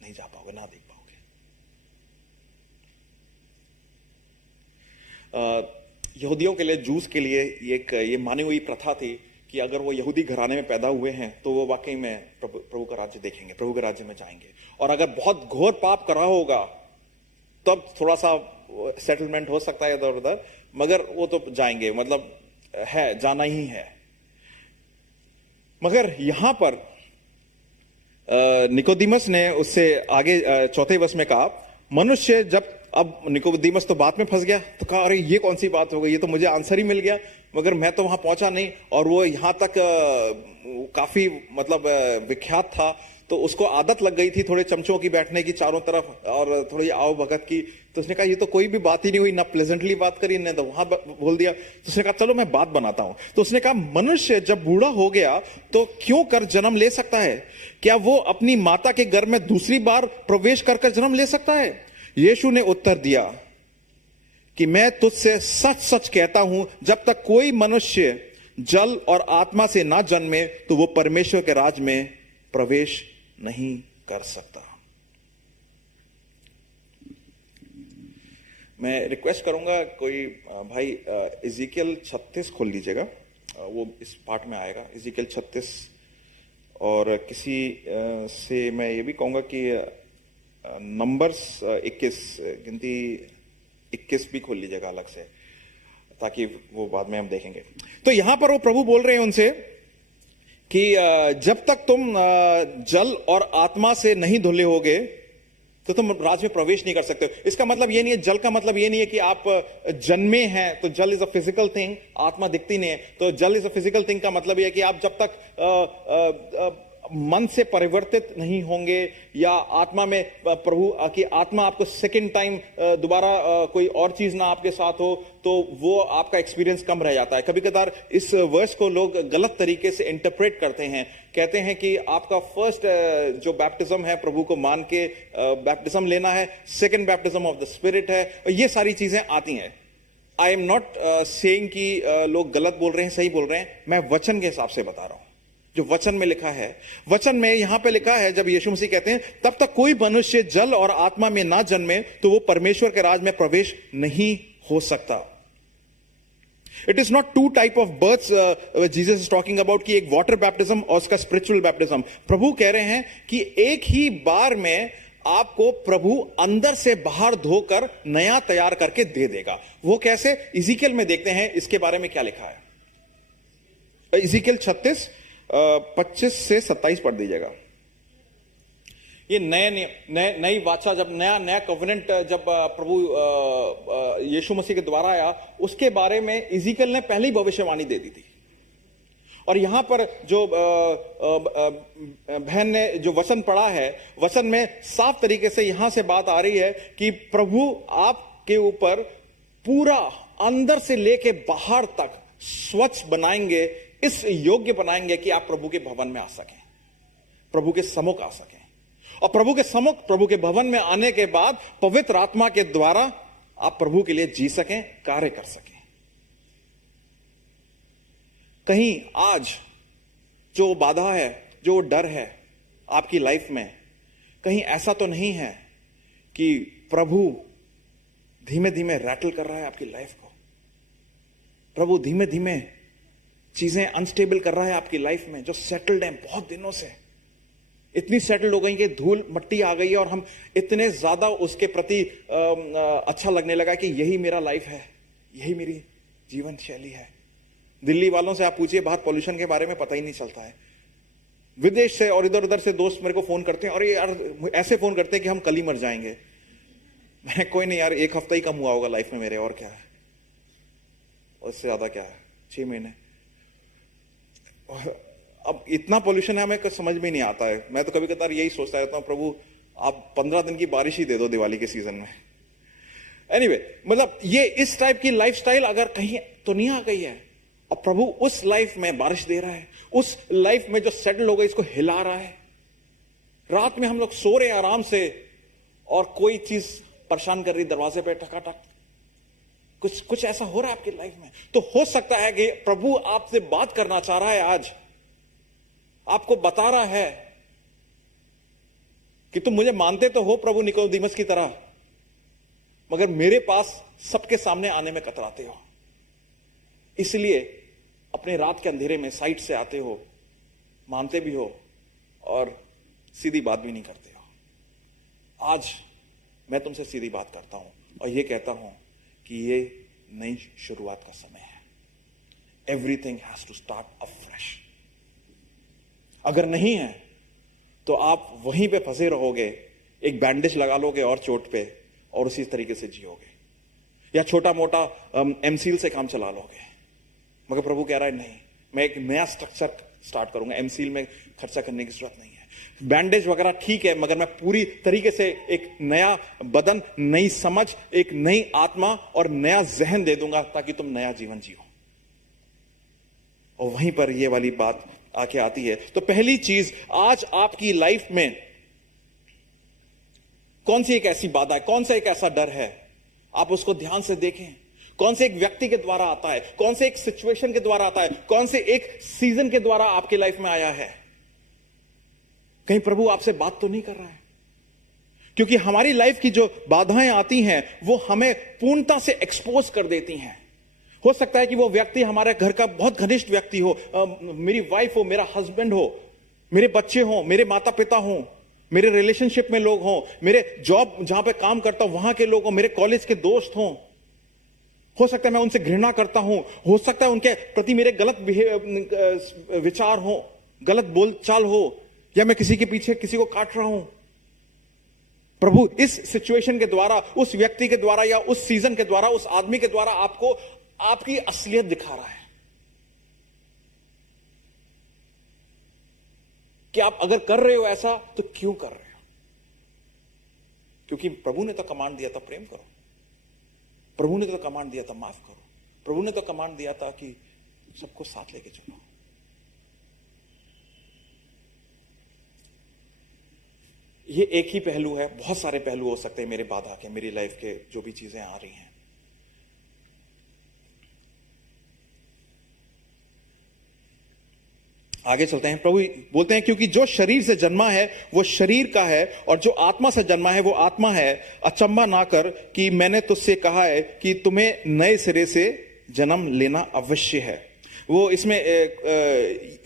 नहीं जा पाओगे, ना देख पाओगे। यहूदियों के लिए, जूस के लिए ये मानी हुई प्रथा थी कि अगर वो यहूदी घराने में पैदा हुए हैं तो वो वाकई में प्रभु का राज्य देखेंगे, प्रभु के राज्य में जाएंगे। और अगर बहुत घोर पाप करा होगा तब थोड़ा सा सेटलमेंट हो सकता है इधर उधर, मगर वो तो जाएंगे, मतलब है, जाना ही है। मगर यहां पर निकोदिमस ने उससे आगे 4वें वर्ष में कहा, मनुष्य जब, अब निकोदिमस तो बात में फंस गया, तो कहा अरे ये कौन सी बात हो गई, ये तो मुझे आंसर ही मिल गया, मगर मैं तो वहां पहुंचा नहीं। और वो यहां तक काफी मतलब विख्यात था, तो उसको आदत लग गई थी थोड़े चमचों की बैठने की चारों तरफ और थोड़ी आओ भगत की। तो उसने कहा ये तो कोई भी बात ही नहीं हुई, ना प्लेजेंटली बात करी, ना तो वहां बोल दिया। तो उसने कहा चलो मैं बात बनाता हूं। तो उसने कहा मनुष्य जब बूढ़ा हो गया तो क्यों कर जन्म ले सकता है? क्या वो अपनी माता के घर में दूसरी बार प्रवेश कर जन्म ले सकता है? यीशु ने उत्तर दिया कि मैं तुझसे सच सच कहता हूं, जब तक कोई मनुष्य जल और आत्मा से ना जन्मे तो वो परमेश्वर के राज में प्रवेश नहीं कर सकता। मैं रिक्वेस्ट करूंगा कोई भाई इज़ीकियल 36 खोल लीजिएगा, वो इस पार्ट में आएगा, इज़ीकियल 36। और किसी से मैं ये भी कहूंगा कि नंबर्स 21 गिनती 21 भी खोल लीजिएगा अलग से, ताकि वो बाद में हम देखेंगे। तो यहां पर वो प्रभु बोल रहे हैं उनसे कि जब तक तुम जल और आत्मा से नहीं धुले होगे तो तुम राज में प्रवेश नहीं कर सकते हो। इसका मतलब ये नहीं है, जल का मतलब ये नहीं है कि आप जन्मे हैं तो जल इज अ फिजिकल थिंग, आत्मा दिखती नहीं है तो जल इज अ फिजिकल थिंग। का मतलब यह है कि आप जब तक मन से परिवर्तित नहीं होंगे या आत्मा में प्रभु की आत्मा आपको सेकंड टाइम दोबारा कोई और चीज ना आपके साथ हो, तो वो आपका एक्सपीरियंस कम रह जाता है। कभी कभार इस वर्स को लोग गलत तरीके से इंटरप्रेट करते हैं, कहते हैं कि आपका फर्स्ट जो बैप्टिज्म है प्रभु को मान के बैप्टिज्म लेना है, second baptism of the spirit है, ये सारी चीजें आती हैं। आई एम नॉट सेइंग कि लोग गलत बोल रहे हैं, सही बोल रहे हैं, मैं वचन के हिसाब से बता रहा हूं जो वचन में लिखा है। वचन में यहां पे लिखा है, जब यीशु मसीह कहते हैं तब तक कोई मनुष्य जल और आत्मा में ना जन्मे तो वो परमेश्वर के राज में प्रवेश नहीं हो सकता। It is not two type of births Jesus is talking about, कि एक वाटर बैप्टिज्म और उसका स्पिरिचुअल बैप्टिज्म। प्रभु कह रहे हैं कि एक ही बार में आपको प्रभु अंदर से बाहर धोकर नया तैयार करके दे देगा। वो कैसे? इज़ीकियल में देखते हैं इसके बारे में क्या लिखा है। इज़ीकियल 36 25 से 27 पढ़ दीजिएगा। ये नई वाचा, जब नया कवेनेंट जब प्रभु यीशु मसीह के द्वारा आया, उसके बारे में इज़ीकियल ने पहले ही भविष्यवाणी दे दी थी। और यहां पर जो बहन ने जो वचन पढ़ा है, वचन में साफ तरीके से यहां से बात आ रही है कि प्रभु आपके ऊपर पूरा अंदर से लेके बाहर तक स्वच्छ बनाएंगे, इस योग्य बनाएंगे कि आप प्रभु के भवन में आ सकें, प्रभु के सम्मुख आ सकें। और प्रभु के सम्मुख, प्रभु के भवन में आने के बाद पवित्र आत्मा के द्वारा आप प्रभु के लिए जी सकें, कार्य कर सकें। कहीं आज जो बाधा है, जो डर है आपकी लाइफ में, कहीं ऐसा तो नहीं है कि प्रभु धीमे धीमे रैटल कर रहा है आपकी लाइफ को, प्रभु धीमे धीमे चीजें अनस्टेबल कर रहा है आपकी लाइफ में जो सेटल्ड हैं बहुत दिनों से। इतनी सेटल्ड हो गई कि धूल मट्टी आ गई है और हम इतने ज्यादा उसके प्रति अच्छा लगने लगा कि यही मेरा लाइफ है, यही मेरी जीवन शैली है। दिल्ली वालों से आप पूछिए, बाहर पॉल्यूशन के बारे में पता ही नहीं चलता है। विदेश से और इधर उधर से दोस्त मेरे को फोन करते हैं और यार ऐसे फोन करते हैं कि हम कल ही मर जाएंगे। मैं कोई नहीं यार, 1 हफ्ता ही कम हुआ होगा लाइफ में मेरे, और क्या है, और इससे ज्यादा क्या है, 6 महीने। अब इतना पोल्यूशन है, हमें समझ में नहीं आता है। मैं तो कभी कभार यही सोचता रहता हूं, प्रभु आप 15 दिन की बारिश ही दे दो दिवाली के सीजन में। एनीवे, मतलब ये इस टाइप की लाइफस्टाइल अगर कहीं तो नहीं आ गई है, और प्रभु उस लाइफ में बारिश दे रहा है, उस लाइफ में जो सेटल हो गई इसको हिला रहा है। रात में हम लोग सो रहे हैं आराम से और कोई चीज परेशान कर रही दरवाजे पे टकाटक, कुछ ऐसा हो रहा है आपकी लाइफ में। तो हो सकता है कि प्रभु आपसे बात करना चाह रहा है आज, आपको बता रहा है कि तुम मुझे मानते तो हो प्रभु निकोदेमुस की तरह, मगर मेरे पास सबके सामने आने में कतराते हो, इसलिए अपने रात के अंधेरे में साइड से आते हो, मानते भी हो और सीधी बात भी नहीं करते हो। आज मैं तुमसे सीधी बात करता हूं और यह कहता हूं कि ये नई शुरुआत का समय है। Everything has to start afresh. अगर नहीं है तो आप वहीं पे फंसे रहोगे, एक बैंडेज लगा लोगे और चोट पे, और उसी तरीके से जियोगे, या छोटा मोटा एमसील से काम चला लोगे। मगर प्रभु कह रहा है नहीं, मैं एक नया स्ट्रक्चर स्टार्ट करूंगा। एमसील में खर्चा करने की जरूरत नहीं है, बैंडेज वगैरह ठीक है, मगर मैं पूरी तरीके से एक नया बदन, नई समझ, एक नई आत्मा और नया जहन दे दूंगा ताकि तुम नया जीवन जियो। और वहीं पर ये वाली बात आके आती है। तो पहली चीज, आज आपकी लाइफ में कौन सी एक ऐसी बाधा है, कौन सा एक ऐसा डर है, आप उसको ध्यान से देखें। कौन से एक व्यक्ति के द्वारा आता है, कौन से एक सिचुएशन के द्वारा आता है, कौन से एक सीजन के द्वारा आपके लाइफ में आया है। कहीं प्रभु आपसे बात तो नहीं कर रहा है? क्योंकि हमारी लाइफ की जो बाधाएं आती हैं वो हमें पूर्णता से एक्सपोज कर देती हैं। हो सकता है कि वो व्यक्ति हमारे घर का बहुत घनिष्ठ व्यक्ति हो, मेरी वाइफ हो, मेरा हस्बैंड हो, मेरे बच्चे हो, मेरे माता पिता हो, मेरे रिलेशनशिप में लोग हों, मेरे जॉब जहां पे काम करता हूं वहां के लोग हों, मेरे कॉलेज के दोस्त हों। हो सकता है मैं उनसे घृणा करता हूं, हो सकता है उनके प्रति मेरे गलत विचार हो, गलत बोलचाल हो, या मैं किसी के पीछे किसी को काट रहा हूं। प्रभु इस सिचुएशन के द्वारा, उस व्यक्ति के द्वारा, या उस सीजन के द्वारा, उस आदमी के द्वारा आपको आपकी असलियत दिखा रहा है कि आप अगर कर रहे हो ऐसा तो क्यों कर रहे हो। क्योंकि प्रभु ने तो कमांड दिया था प्रेम करो, प्रभु ने तो कमांड दिया था माफ करो, प्रभु ने तो कमांड दिया था कि सबको साथ लेके चलो। ये एक ही पहलू है, बहुत सारे पहलू हो सकते हैं मेरे बाधा के, मेरी लाइफ के जो भी चीजें आ रही हैं। आगे चलते हैं। प्रभु बोलते हैं क्योंकि जो शरीर से जन्मा है वो शरीर का है, और जो आत्मा से जन्मा है वो आत्मा है। अचंबा ना कर कि मैंने तुझसे कहा है कि तुम्हें नए सिरे से जन्म लेना अवश्य है। वो इसमें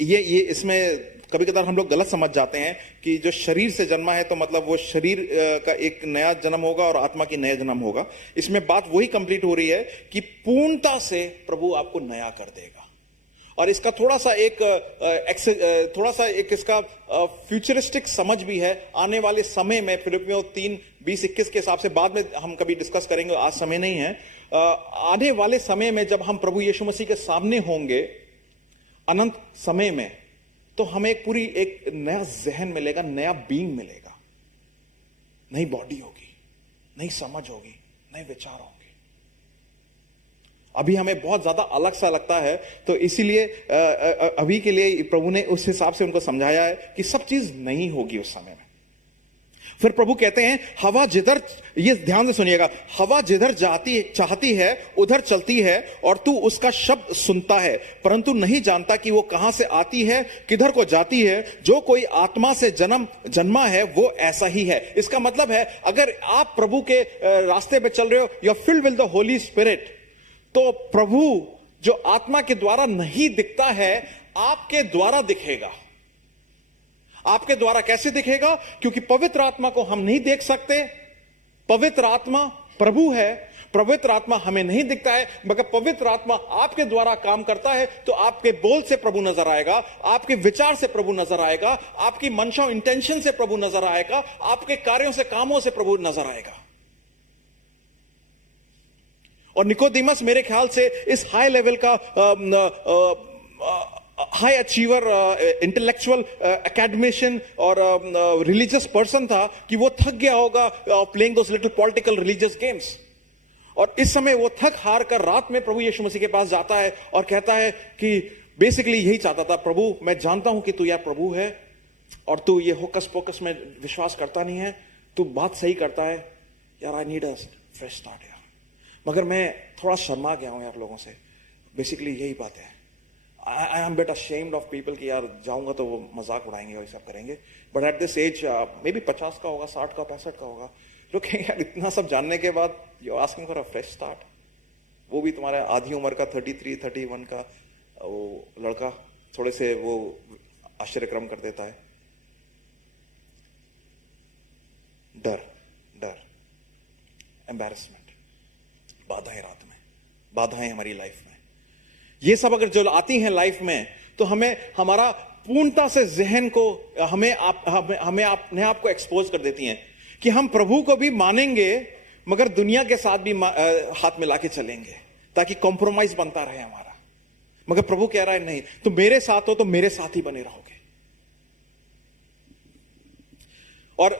ये इसमें कभी कभार हम लोग गलत समझ जाते हैं कि जो शरीर से जन्मा है तो मतलब वो शरीर का एक नया जन्म होगा और आत्मा की नया जन्म होगा। इसमें बात वही कंप्लीट हो रही है कि पूर्णता से प्रभु आपको नया कर देगा। और इसका थोड़ा सा एक इसका फ्यूचरिस्टिक समझ भी है। आने वाले समय में फिलिपियों 3:20-21 के हिसाब से बाद में हम कभी डिस्कस करेंगे, आज समय नहीं है। आने वाले समय में जब हम प्रभु यीशु मसीह के सामने होंगे अनंत समय में, तो हमें एक नया जहन मिलेगा, नया बीइंग मिलेगा, नई बॉडी होगी, नई समझ होगी, नए विचार होंगे। अभी हमें बहुत ज्यादा अलग सा लगता है, तो इसीलिए अभी के लिए प्रभु ने उस हिसाब से उनको समझाया है कि सब चीज नहीं होगी उस समय में। फिर प्रभु कहते हैं हवा जिधर, ये ध्यान से सुनिएगा, हवा जिधर चाहती है उधर चलती है और तू उसका शब्द सुनता है परंतु नहीं जानता कि वो कहां से आती है किधर को जाती है। जो कोई आत्मा से जन्मा है वो ऐसा ही है। इसका मतलब है अगर आप प्रभु के रास्ते पे चल रहे हो, you are filled with the holy spirit, तो प्रभु जो आत्मा के द्वारा नहीं दिखता है आपके द्वारा दिखेगा। आपके द्वारा कैसे दिखेगा? क्योंकि पवित्र आत्मा को हम नहीं देख सकते। पवित्र आत्मा प्रभु है, पवित्र आत्मा हमें नहीं दिखता है, मगर पवित्र आत्मा आपके द्वारा काम करता है। तो आपके बोल से प्रभु नजर आएगा, आपके विचार से प्रभु नजर आएगा, आपकी मंशा इंटेंशन से प्रभु नजर आएगा, आपके कार्यों से, कामों से प्रभु नजर आएगा। और निकोदेमस मेरे ख्याल से इस हाई लेवल का हाई अचीवर, इंटेलेक्चुअल एकेडमिशियन और रिलीजियस पर्सन था कि वो थक गया होगा playing those little political religious games. और इस समय वो थक हार कर रात में प्रभु यीशु मसीह के पास जाता है और कहता है कि बेसिकली यही चाहता था, प्रभु मैं जानता हूं कि तू यार प्रभु है और तू ये होकस पोकस में विश्वास करता नहीं है, तू बात सही करता है यार, I need a fresh start यार, मगर मैं थोड़ा शर्मा गया हूं यार लोगों से। बेसिकली यही बात है। I am bit ashamed of people कि यार जाऊंगा तो वो मजाक उड़ाएंगे और ये सब करेंगे। But at this age maybe 50 का होगा, 60 का, 65 का होगा, लोग कहेंगे यार इतना सब जानने के बाद you asking for a fresh start. वो भी तुम्हारे आधी उम्र का 33, 31 का वो लड़का, थोड़े से वो आश्चर्यक्रम कर देता है। डर, एम्बैरेसमेंट, बाधाएं रात में, बाधाएं हमारी लाइफ में, ये सब अगर जो आती हैं लाइफ में, तो हमें हमारा पूर्णता से जहन को हमें अपने आप को एक्सपोज कर देती हैं कि हम प्रभु को भी मानेंगे मगर दुनिया के साथ भी हाथ मिला के चलेंगे ताकि कॉम्प्रोमाइज बनता रहे हमारा। मगर प्रभु कह रहा है नहीं, तुम मेरे साथ हो तो मेरे साथ ही बने रहोगे। और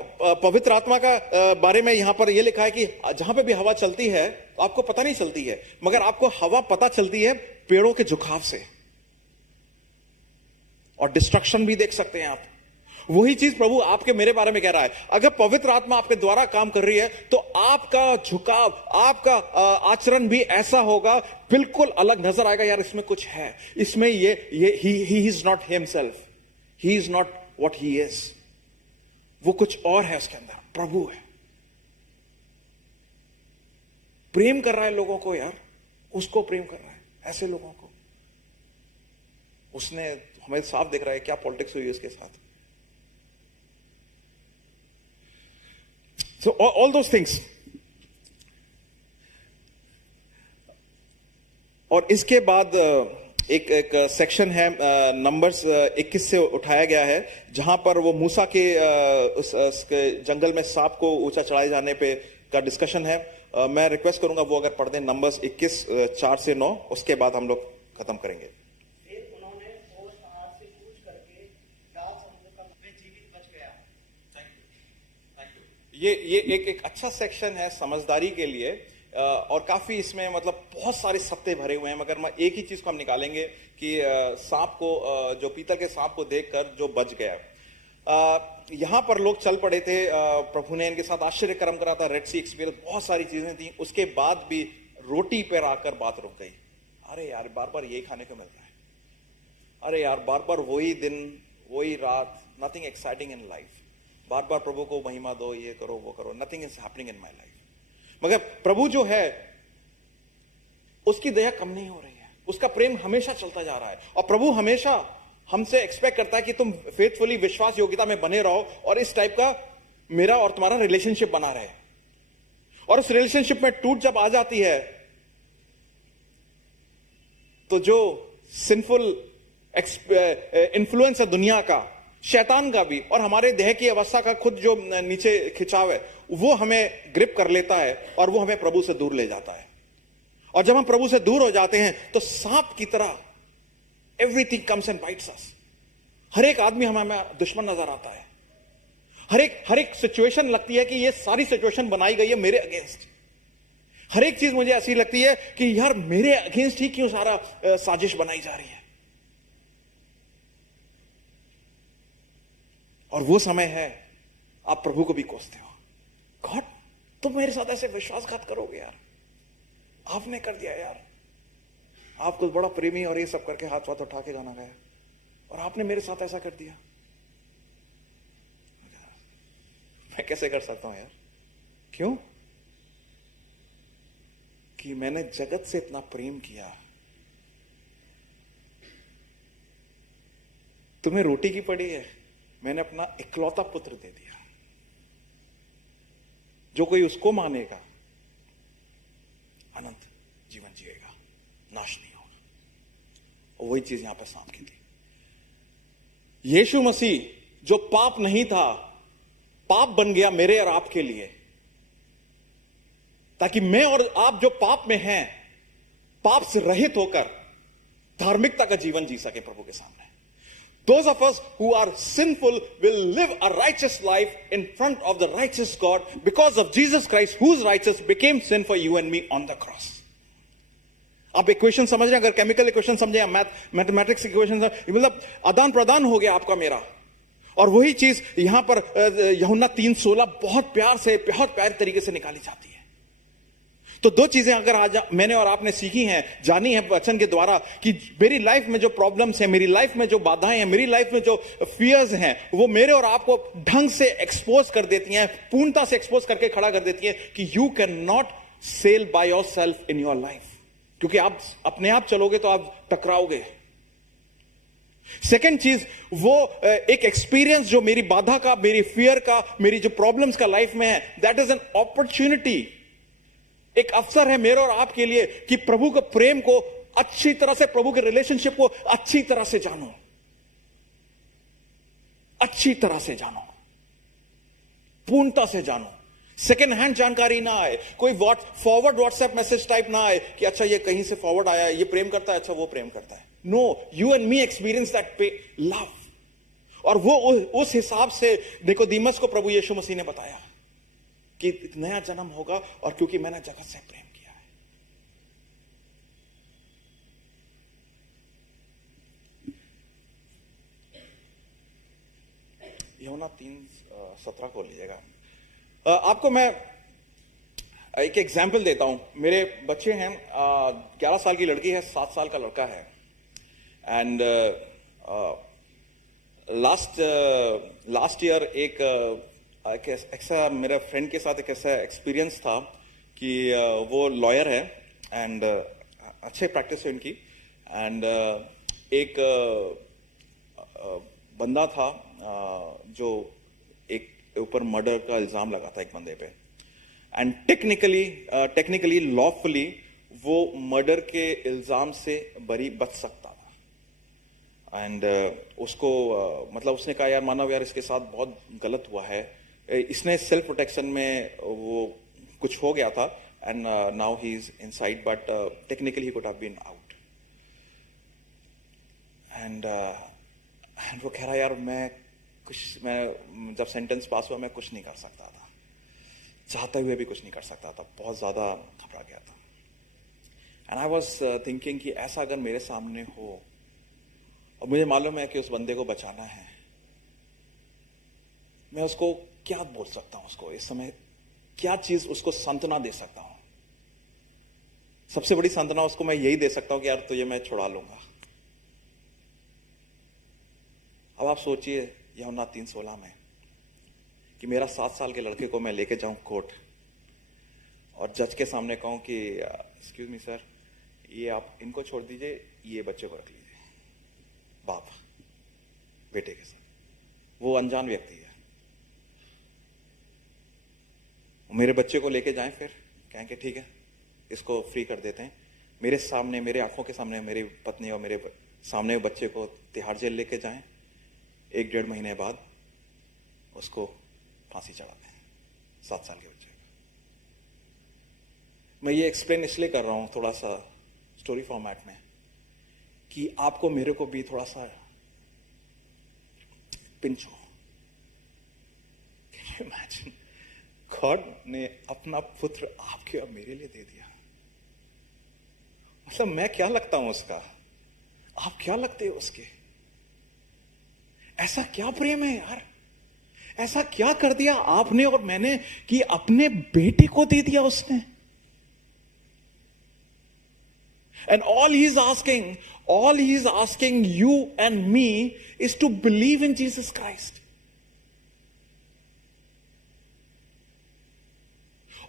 पवित्र आत्मा का बारे में यहां पर यह लिखा है कि जहां पे भी हवा चलती है आपको पता नहीं चलती है, मगर आपको हवा पता चलती है पेड़ों के झुकाव से। और डिस्ट्रक्शन भी देख सकते हैं आप। वही चीज प्रभु आपके मेरे बारे में कह रहा है। अगर पवित्र आत्मा आपके द्वारा काम कर रही है तो आपका झुकाव, आपका आचरण भी ऐसा होगा, बिल्कुल अलग नजर आएगा। यार इसमें कुछ है, इसमें he is not himself, he is not what he is, वो कुछ और है उसके अंदर, प्रभु है। प्रेम कर रहा है लोगों को, यार उसको प्रेम कर रहा है, ऐसे लोगों को। उसने हमें साफ दिख रहा है क्या पॉलिटिक्स हुई उसके साथ। So all those things. और इसके बाद एक सेक्शन है नंबर्स 21 से उठाया गया है, जहां पर वो मूसा के उस जंगल में सांप को ऊंचा चढ़ाए जाने पे का डिस्कशन है। मैं रिक्वेस्ट करूंगा वो अगर पढ़ दें नंबर्स 21 4 से 9, उसके बाद हम लोग खत्म करेंगे। ये एक अच्छा सेक्शन है समझदारी के लिए, और काफी इसमें मतलब बहुत सारे सत्य भरे हुए हैं, मगर मैं एक ही चीज को हम निकालेंगे कि सांप को, जो पीतल के सांप को देखकर जो बच गया। यहां पर लोग चल पड़े थे, प्रभु ने इनके साथ आश्चर्य कर्म करा था, रेड सी एक्सपीरियंस, बहुत सारी चीजें थी। उसके बाद भी रोटी पर आकर बात रुक गई। अरे यार बार बार यही खाने को मिलता है, अरे यार बार बार वही दिन वही रात, नथिंग एक्साइटिंग इन लाइफ, बार बार प्रभु को महिमा दो, ये करो वो करो, nothing is happening in my life. मगर प्रभु जो है उसकी दया कम नहीं हो रही है, उसका प्रेम हमेशा चलता जा रहा है। और प्रभु हमेशा हमसे एक्सपेक्ट करता है कि तुम फेथफुली विश्वास योग्यता में बने रहो और इस टाइप का मेरा और तुम्हारा रिलेशनशिप बना रहे। और उस रिलेशनशिप में टूट जब आ जाती है तो जो सिंफुल इन्फ्लुएंस है दुनिया का, शैतान का भी, और हमारे देह की अवस्था का खुद जो नीचे खिंचाव है, वो हमें ग्रिप कर लेता है और वो हमें प्रभु से दूर ले जाता है। और जब हम प्रभु से दूर हो जाते हैं तो सांप की तरह एवरीथिंग कम्स एंड बाइट्स अस। हर एक आदमी हमें दुश्मन नजर आता है, हर एक सिचुएशन लगती है कि ये सारी सिचुएशन बनाई गई है मेरे अगेंस्ट। हर एक चीज मुझे ऐसी लगती है कि यार मेरे अगेंस्ट ही क्यों सारा साजिश बनाई जा रही है। और वो समय है आप प्रभु को भी कोसते हो, गॉड तुम मेरे साथ ऐसे विश्वासघात करोगे यार, आपने कर दिया यार, आप कुछ बड़ा प्रेमी और ये सब करके हाथ उठा के गाना गाया और आपने मेरे साथ ऐसा कर दिया। मैं कैसे कर सकता हूं यार? क्यों? कि मैंने जगत से इतना प्रेम किया। तुम्हें रोटी की पड़ी है, मैंने अपना इकलौता पुत्र दे दिया। जो कोई उसको मानेगा अनंत जीवन जिएगा, नाश नहीं होगा। और वही चीज यहां पर सांप की थी। यीशु मसीह जो पाप नहीं था, पाप बन गया मेरे और आपके लिए, ताकि मैं और आप जो पाप में हैं, पाप से रहित होकर धार्मिकता का जीवन जी सके प्रभु के सामने। Those of us who are sinful will live a righteous life in front of the righteous God because of Jesus Christ, whose righteous became sin for you and me on the cross. आप equation समझ रहे हैं? अगर chemical equation समझे या mathematics equation, मतलब आदान प्रदान हो गया आपका मेरा। और वही चीज यहां पर यूहन्ना 3:16 बहुत प्यार तरीके से निकाली जाती है। तो दो चीजें अगर आज मैंने और आपने सीखी हैं, जानी है वचन के द्वारा, कि मेरी लाइफ में जो प्रॉब्लम्स हैं, मेरी लाइफ में जो बाधाएं हैं, मेरी लाइफ में जो फियर्स हैं, वो मेरे और आपको ढंग से एक्सपोज कर देती हैं, पूर्णता से एक्सपोज करके खड़ा कर देती हैं कि you can not sell by yourself in your life. क्योंकि आप अपने आप चलोगे तो आप टकराओगे। सेकेंड चीज, वो एक एक्सपीरियंस जो मेरी बाधा का, मेरी फियर का, मेरी जो प्रॉब्लम्स का लाइफ में है, दैट इज एन अपॉर्चुनिटी, एक अवसर है मेरे और आपके लिए कि प्रभु के प्रेम को अच्छी तरह से, प्रभु के रिलेशनशिप को अच्छी तरह से जानो, अच्छी तरह से जानो, पूर्णता से जानो। सेकेंड हैंड जानकारी ना आए, कोई फॉरवर्ड व्हाट्सएप मैसेज टाइप ना आए कि अच्छा ये कहीं से फॉरवर्ड आया है, ये प्रेम करता है, अच्छा वो प्रेम करता है। No, you and me experience that love. और वो उस हिसाब से निकोदेमस को प्रभु यीशु मसीह ने बताया कि नया जन्म होगा, और क्योंकि मैंने जगत से प्रेम किया है। यूहन्ना 3:17 को लीजिएगा। आपको मैं एक एग्जाम्पल देता हूं। मेरे बच्चे हैं, 11 साल की लड़की है, 7 साल का लड़का है। एंड लास्ट ईयर एक ऐसा मेरा फ्रेंड के साथ एक ऐसा एक्सपीरियंस था कि वो लॉयर है एंड अच्छे प्रैक्टिस है उनकी। एंड एक बंदा था जो एक ऊपर मर्डर का इल्जाम लगा था एक बंदे पे। एंड टेक्निकली लॉफुली वो मर्डर के इल्जाम से बच सकता था। एंड उसको मतलब उसने कहा यार मानव यार इसके साथ बहुत गलत हुआ है, इसने सेल्फ प्रोटेक्शन में वो कुछ हो गया था and now he is inside, but technically he could have been out. And वो कह रहा यार मैं जब सेंटेंस पास हुआ मैं कुछ नहीं कर सकता था, चाहते हुए भी कुछ नहीं कर सकता था, बहुत ज्यादा घबरा गया था। एंड आई वाज थिंकिंग कि ऐसा अगर मेरे सामने हो और मुझे मालूम है कि उस बंदे को बचाना है, मैं उसको क्या बोल सकता हूं, उसको इस समय क्या चीज उसको सांत्वना दे सकता हूं। सबसे बड़ी सांत्वना उसको मैं यही दे सकता हूं कि यार तुझे मैं छुड़ा लूंगा। अब आप सोचिए यूहन्ना 3:16 में कि मेरा 7 साल के लड़के को मैं लेके जाऊं कोर्ट और जज के सामने कहूं कि एक्सक्यूज मी सर, ये आप इनको छोड़ दीजिए, ये बच्चे को रख लीजिए, बाप बेटे के साथ। वो अनजान व्यक्ति है, मेरे बच्चे को लेके जाएं, फिर कहें कि ठीक है इसको फ्री कर देते हैं। मेरे सामने, मेरे आंखों के सामने मेरी पत्नी और मेरे सामने बच्चे को तिहाड़ जेल लेके जाएं, 1-1.5 महीने बाद उसको फांसी चढ़ाते हैं, 7 साल के बच्चे को। मैं ये एक्सप्लेन इसलिए कर रहा हूं थोड़ा सा स्टोरी फॉर्मेट में कि आपको मेरे को भी थोड़ा सा पिंच हो। इमेजिन गॉड ने अपना पुत्र आपके और मेरे लिए दे दिया। मतलब मैं क्या लगता हूं उसका, आप क्या लगते हो उसके? ऐसा क्या प्रेम है यार, ऐसा क्या कर दिया आपने और मैंने कि अपने बेटे को दे दिया उसने। And all he is asking you and me is to believe in Jesus Christ.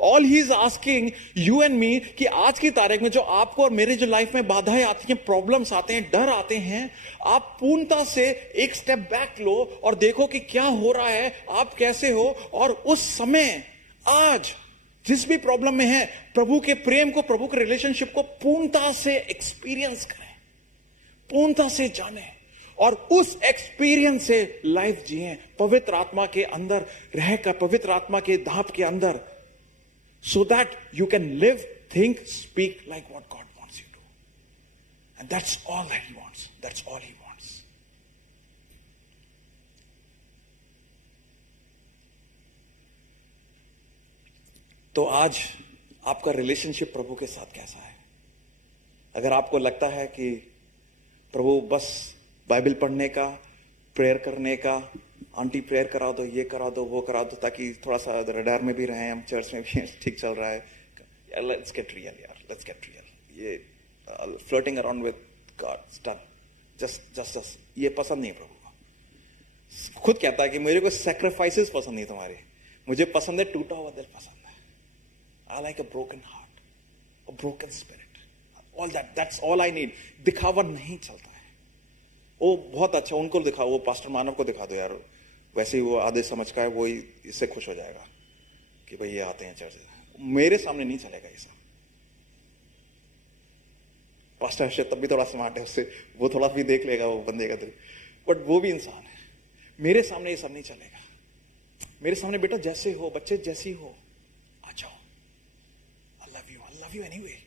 All he is asking you and me कि आज की तारीख में जो आपको और मेरे जो लाइफ में बाधाएं आती हैं, प्रॉब्लम्स आते हैं, डर आते हैं, आप पूर्णता से एक स्टेप बैक लो और देखो कि क्या हो रहा है, आप कैसे हो, और उस समय आज जिस भी प्रॉब्लम में है, प्रभु के प्रेम को, प्रभु के रिलेशनशिप को पूर्णता से एक्सपीरियंस करें, पूर्णता से जाने और उस एक्सपीरियंस से लाइफ जिए, पवित्र आत्मा के अंदर रहकर, पवित्र आत्मा के धाप के अंदर, so that you can live, think, speak like what God wants you to. And that's all that He wants. That's all He wants. तो आज आपका रिलेशनशिप प्रभु के साथ कैसा है? अगर आपको लगता है कि प्रभु बस बाइबल पढ़ने का, प्रेयर करने का, आंटी प्रेयर करा दो, ये करा दो, वो करा दो, ताकि थोड़ा सा रडार में भी रहें, हम चर्च में भी ठीक चल रहा है, लेट्स गेट रियल यार, लेट्स गेट रियल। ये flirting around with God stun, just ये पसंद नहीं है प्रभु को। खुद कहता है कि मेरे को सैक्रिफाइसेस पसंद नहीं तुम्हारे, मुझे पसंद है टूटा हुआ दिल पसंद है। I like a broken heart, a broken spirit, all that's all I need. दिखावा नहीं चलता है। वो बहुत अच्छा, उनको दिखाओ, वो पास्टर मानव को दिखा दो यार, वैसे ही वो आधे समझ का है, वो ही इससे खुश हो जाएगा कि भाई ये आते हैं चर्च। मेरे सामने नहीं चलेगा ये सब। पास्टर हर्षद तब भी थोड़ा स्मार्ट है, उससे वो थोड़ा भी देख लेगा वो बंदे का दिल, बट वो भी इंसान है। मेरे सामने ये सब नहीं चलेगा। मेरे सामने बेटा जैसे हो, बच्चे जैसी हो, आ जाओ, I love you anyway,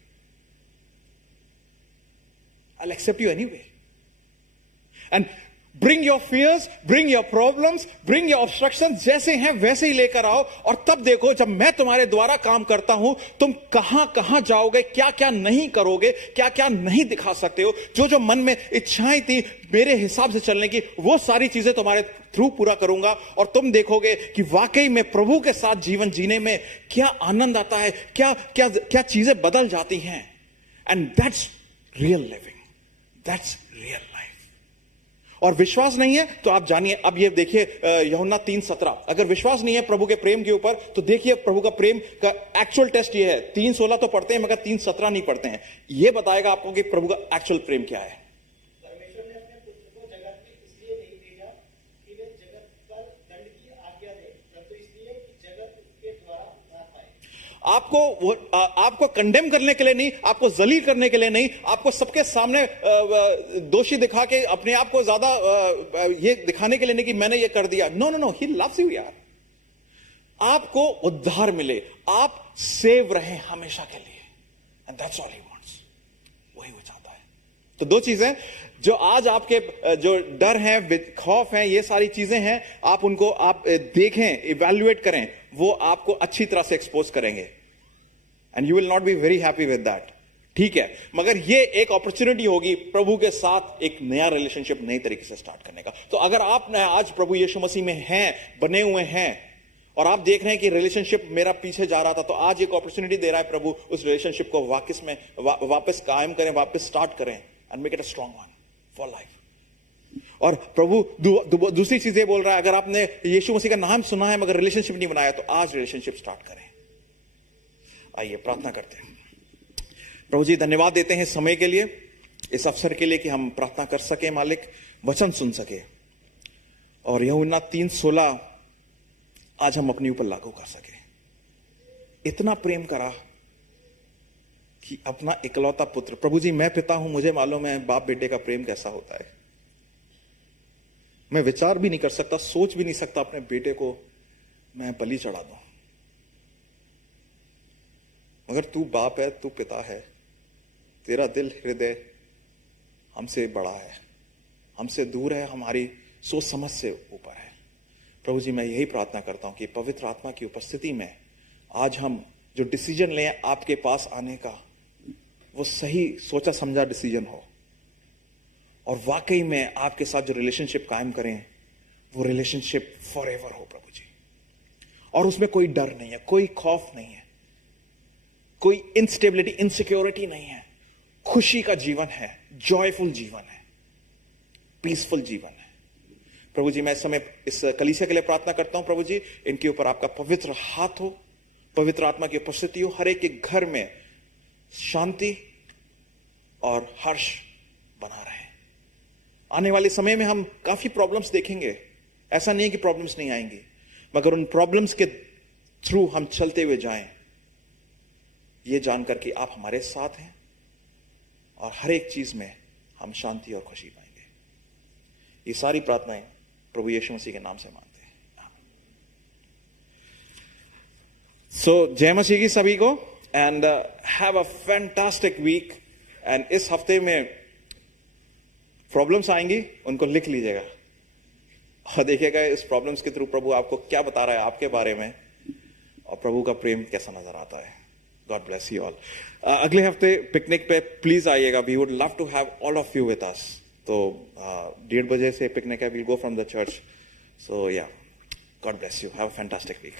I accept you anyway. And bring your fears, bring your problems, bring your obstructions, जैसे हैं वैसे ही लेकर आओ, और तब देखो जब मैं तुम्हारे द्वारा काम करता हूं, तुम कहां कहां जाओगे, क्या क्या नहीं करोगे, क्या क्या नहीं दिखा सकते हो। जो जो मन में इच्छाएं थी मेरे हिसाब से चलने की, वो सारी चीजें तुम्हारे थ्रू पूरा करूंगा, और तुम देखोगे कि वाकई में प्रभु के साथ जीवन जीने में क्या आनंद आता है, क्या क्या क्या चीजें बदल जाती हैं। And that's real living, that's real life. और विश्वास नहीं है तो आप जानिए, अब ये देखिए यूहन्ना 3:17, अगर विश्वास नहीं है प्रभु के प्रेम के ऊपर, तो देखिए प्रभु का प्रेम का एक्चुअल टेस्ट ये है। 3:16 तो पढ़ते हैं मगर 3:17 नहीं पढ़ते हैं। ये बताएगा आपको कि प्रभु का एक्चुअल प्रेम क्या है। परमेश्वर ने अपने पुत्र को जगत में इसलिए नहीं भेजा कि वे जगत पर दंड की आज्ञा दे, परंतु इसलिए कि जगत उसके द्वारा उद्धार पाए। आपको कंडेम करने के लिए नहीं, आपको जलील करने के लिए नहीं, आपको सबके सामने दोषी दिखा के अपने आप को ज्यादा ये दिखाने के लिए नहीं कि मैंने ये कर दिया। No no no, he loves you यार। आपको उद्धार मिले, आप सेव रहे हमेशा के लिए, and that's all he wants, वही वो चाहता है। तो दो चीजें जो आज आपके जो डर हैं, खौफ हैं, ये सारी चीजें हैं, आप उनको आप देखें, इवैल्यूएट करें, वो आपको अच्छी तरह से एक्सपोज करेंगे, and you will not be very happy with that. ठीक है, मगर ये एक अपॉर्चुनिटी होगी प्रभु के साथ एक नया रिलेशनशिप नई तरीके से स्टार्ट करने का। तो अगर आप आज प्रभु यीशु मसीह में हैं, बने हुए हैं, और आप देख रहे हैं कि रिलेशनशिप मेरा पीछे जा रहा था, तो आज एक अपॉर्चुनिटी दे रहा है प्रभु, उस रिलेशनशिप को वापस कायम करें, वापस स्टार्ट करें, and make it a strong one for life. और प्रभु दूसरी चीज ये बोल रहा है, अगर आपने यीशु मसीह का नाम सुना है मगर रिलेशनशिप नहीं बनाया, तो आज रिलेशनशिप स्टार्ट करें। आइए प्रार्थना करते हैं। प्रभु जी धन्यवाद देते हैं समय के लिए, इस अवसर के लिए कि हम प्रार्थना कर सके, मालिक वचन सुन सके, और यूहन्ना 3:16 आज हम अपने ऊपर लागू कर सके। इतना प्रेम करा कि अपना इकलौता पुत्र, प्रभु जी मैं पिता हूं, मुझे मालूम है बाप बेटे का प्रेम कैसा होता है। मैं विचार भी नहीं कर सकता, सोच भी नहीं सकता अपने बेटे को मैं बलि चढ़ा दूं, मगर तू बाप है, तू पिता है, तेरा दिल हृदय हमसे बड़ा है, हमसे दूर है, हमारी सोच समझ से ऊपर है। प्रभु जी मैं यही प्रार्थना करता हूं कि पवित्र आत्मा की उपस्थिति में आज हम जो डिसीजन लें आपके पास आने का, वो सही सोचा समझा डिसीजन हो, और वाकई में आपके साथ जो रिलेशनशिप कायम करें वो रिलेशनशिप फॉरएवर हो प्रभु जी, और उसमें कोई डर नहीं है, कोई खौफ नहीं है, कोई इंस्टेबिलिटी, इनसिक्योरिटी नहीं है, खुशी का जीवन है, जॉयफुल जीवन है, पीसफुल जीवन है। प्रभु जी मैं इस समय इस कलीसिया के लिए प्रार्थना करता हूं, प्रभु जी इनके ऊपर आपका पवित्र हाथ हो, पवित्र आत्मा की उपस्थिति हो, हर एक के घर में शांति और हर्ष बना रहे। आने वाले समय में हम काफी प्रॉब्लम्स देखेंगे, ऐसा नहीं है कि प्रॉब्लम्स नहीं आएंगी, मगर उन प्रॉब्लम्स के थ्रू हम चलते हुए जाएं, ये जानकर कि आप हमारे साथ हैं और हर एक चीज में हम शांति और खुशी पाएंगे। ये सारी प्रार्थनाएं प्रभु यीशु मसीह के नाम से मांगते हैं। सो जय मसीह की सभी को, and have a fantastic week. And इस हफ्ते में प्रॉब्लम्स आएंगी, उनको लिख लीजिएगा और देखिएगा इस प्रॉब्लम्स के थ्रू प्रभु आपको क्या बता रहा है आपके बारे में, और प्रभु का प्रेम कैसा नजर आता है। God bless you all. अगले हफ्ते पिकनिक पे प्लीज आइएगा। We would love to have all of you with us. तो 1:30 बजे से पिकनिक है, we'll go from the church. So yeah, God bless you, have a fantastic week.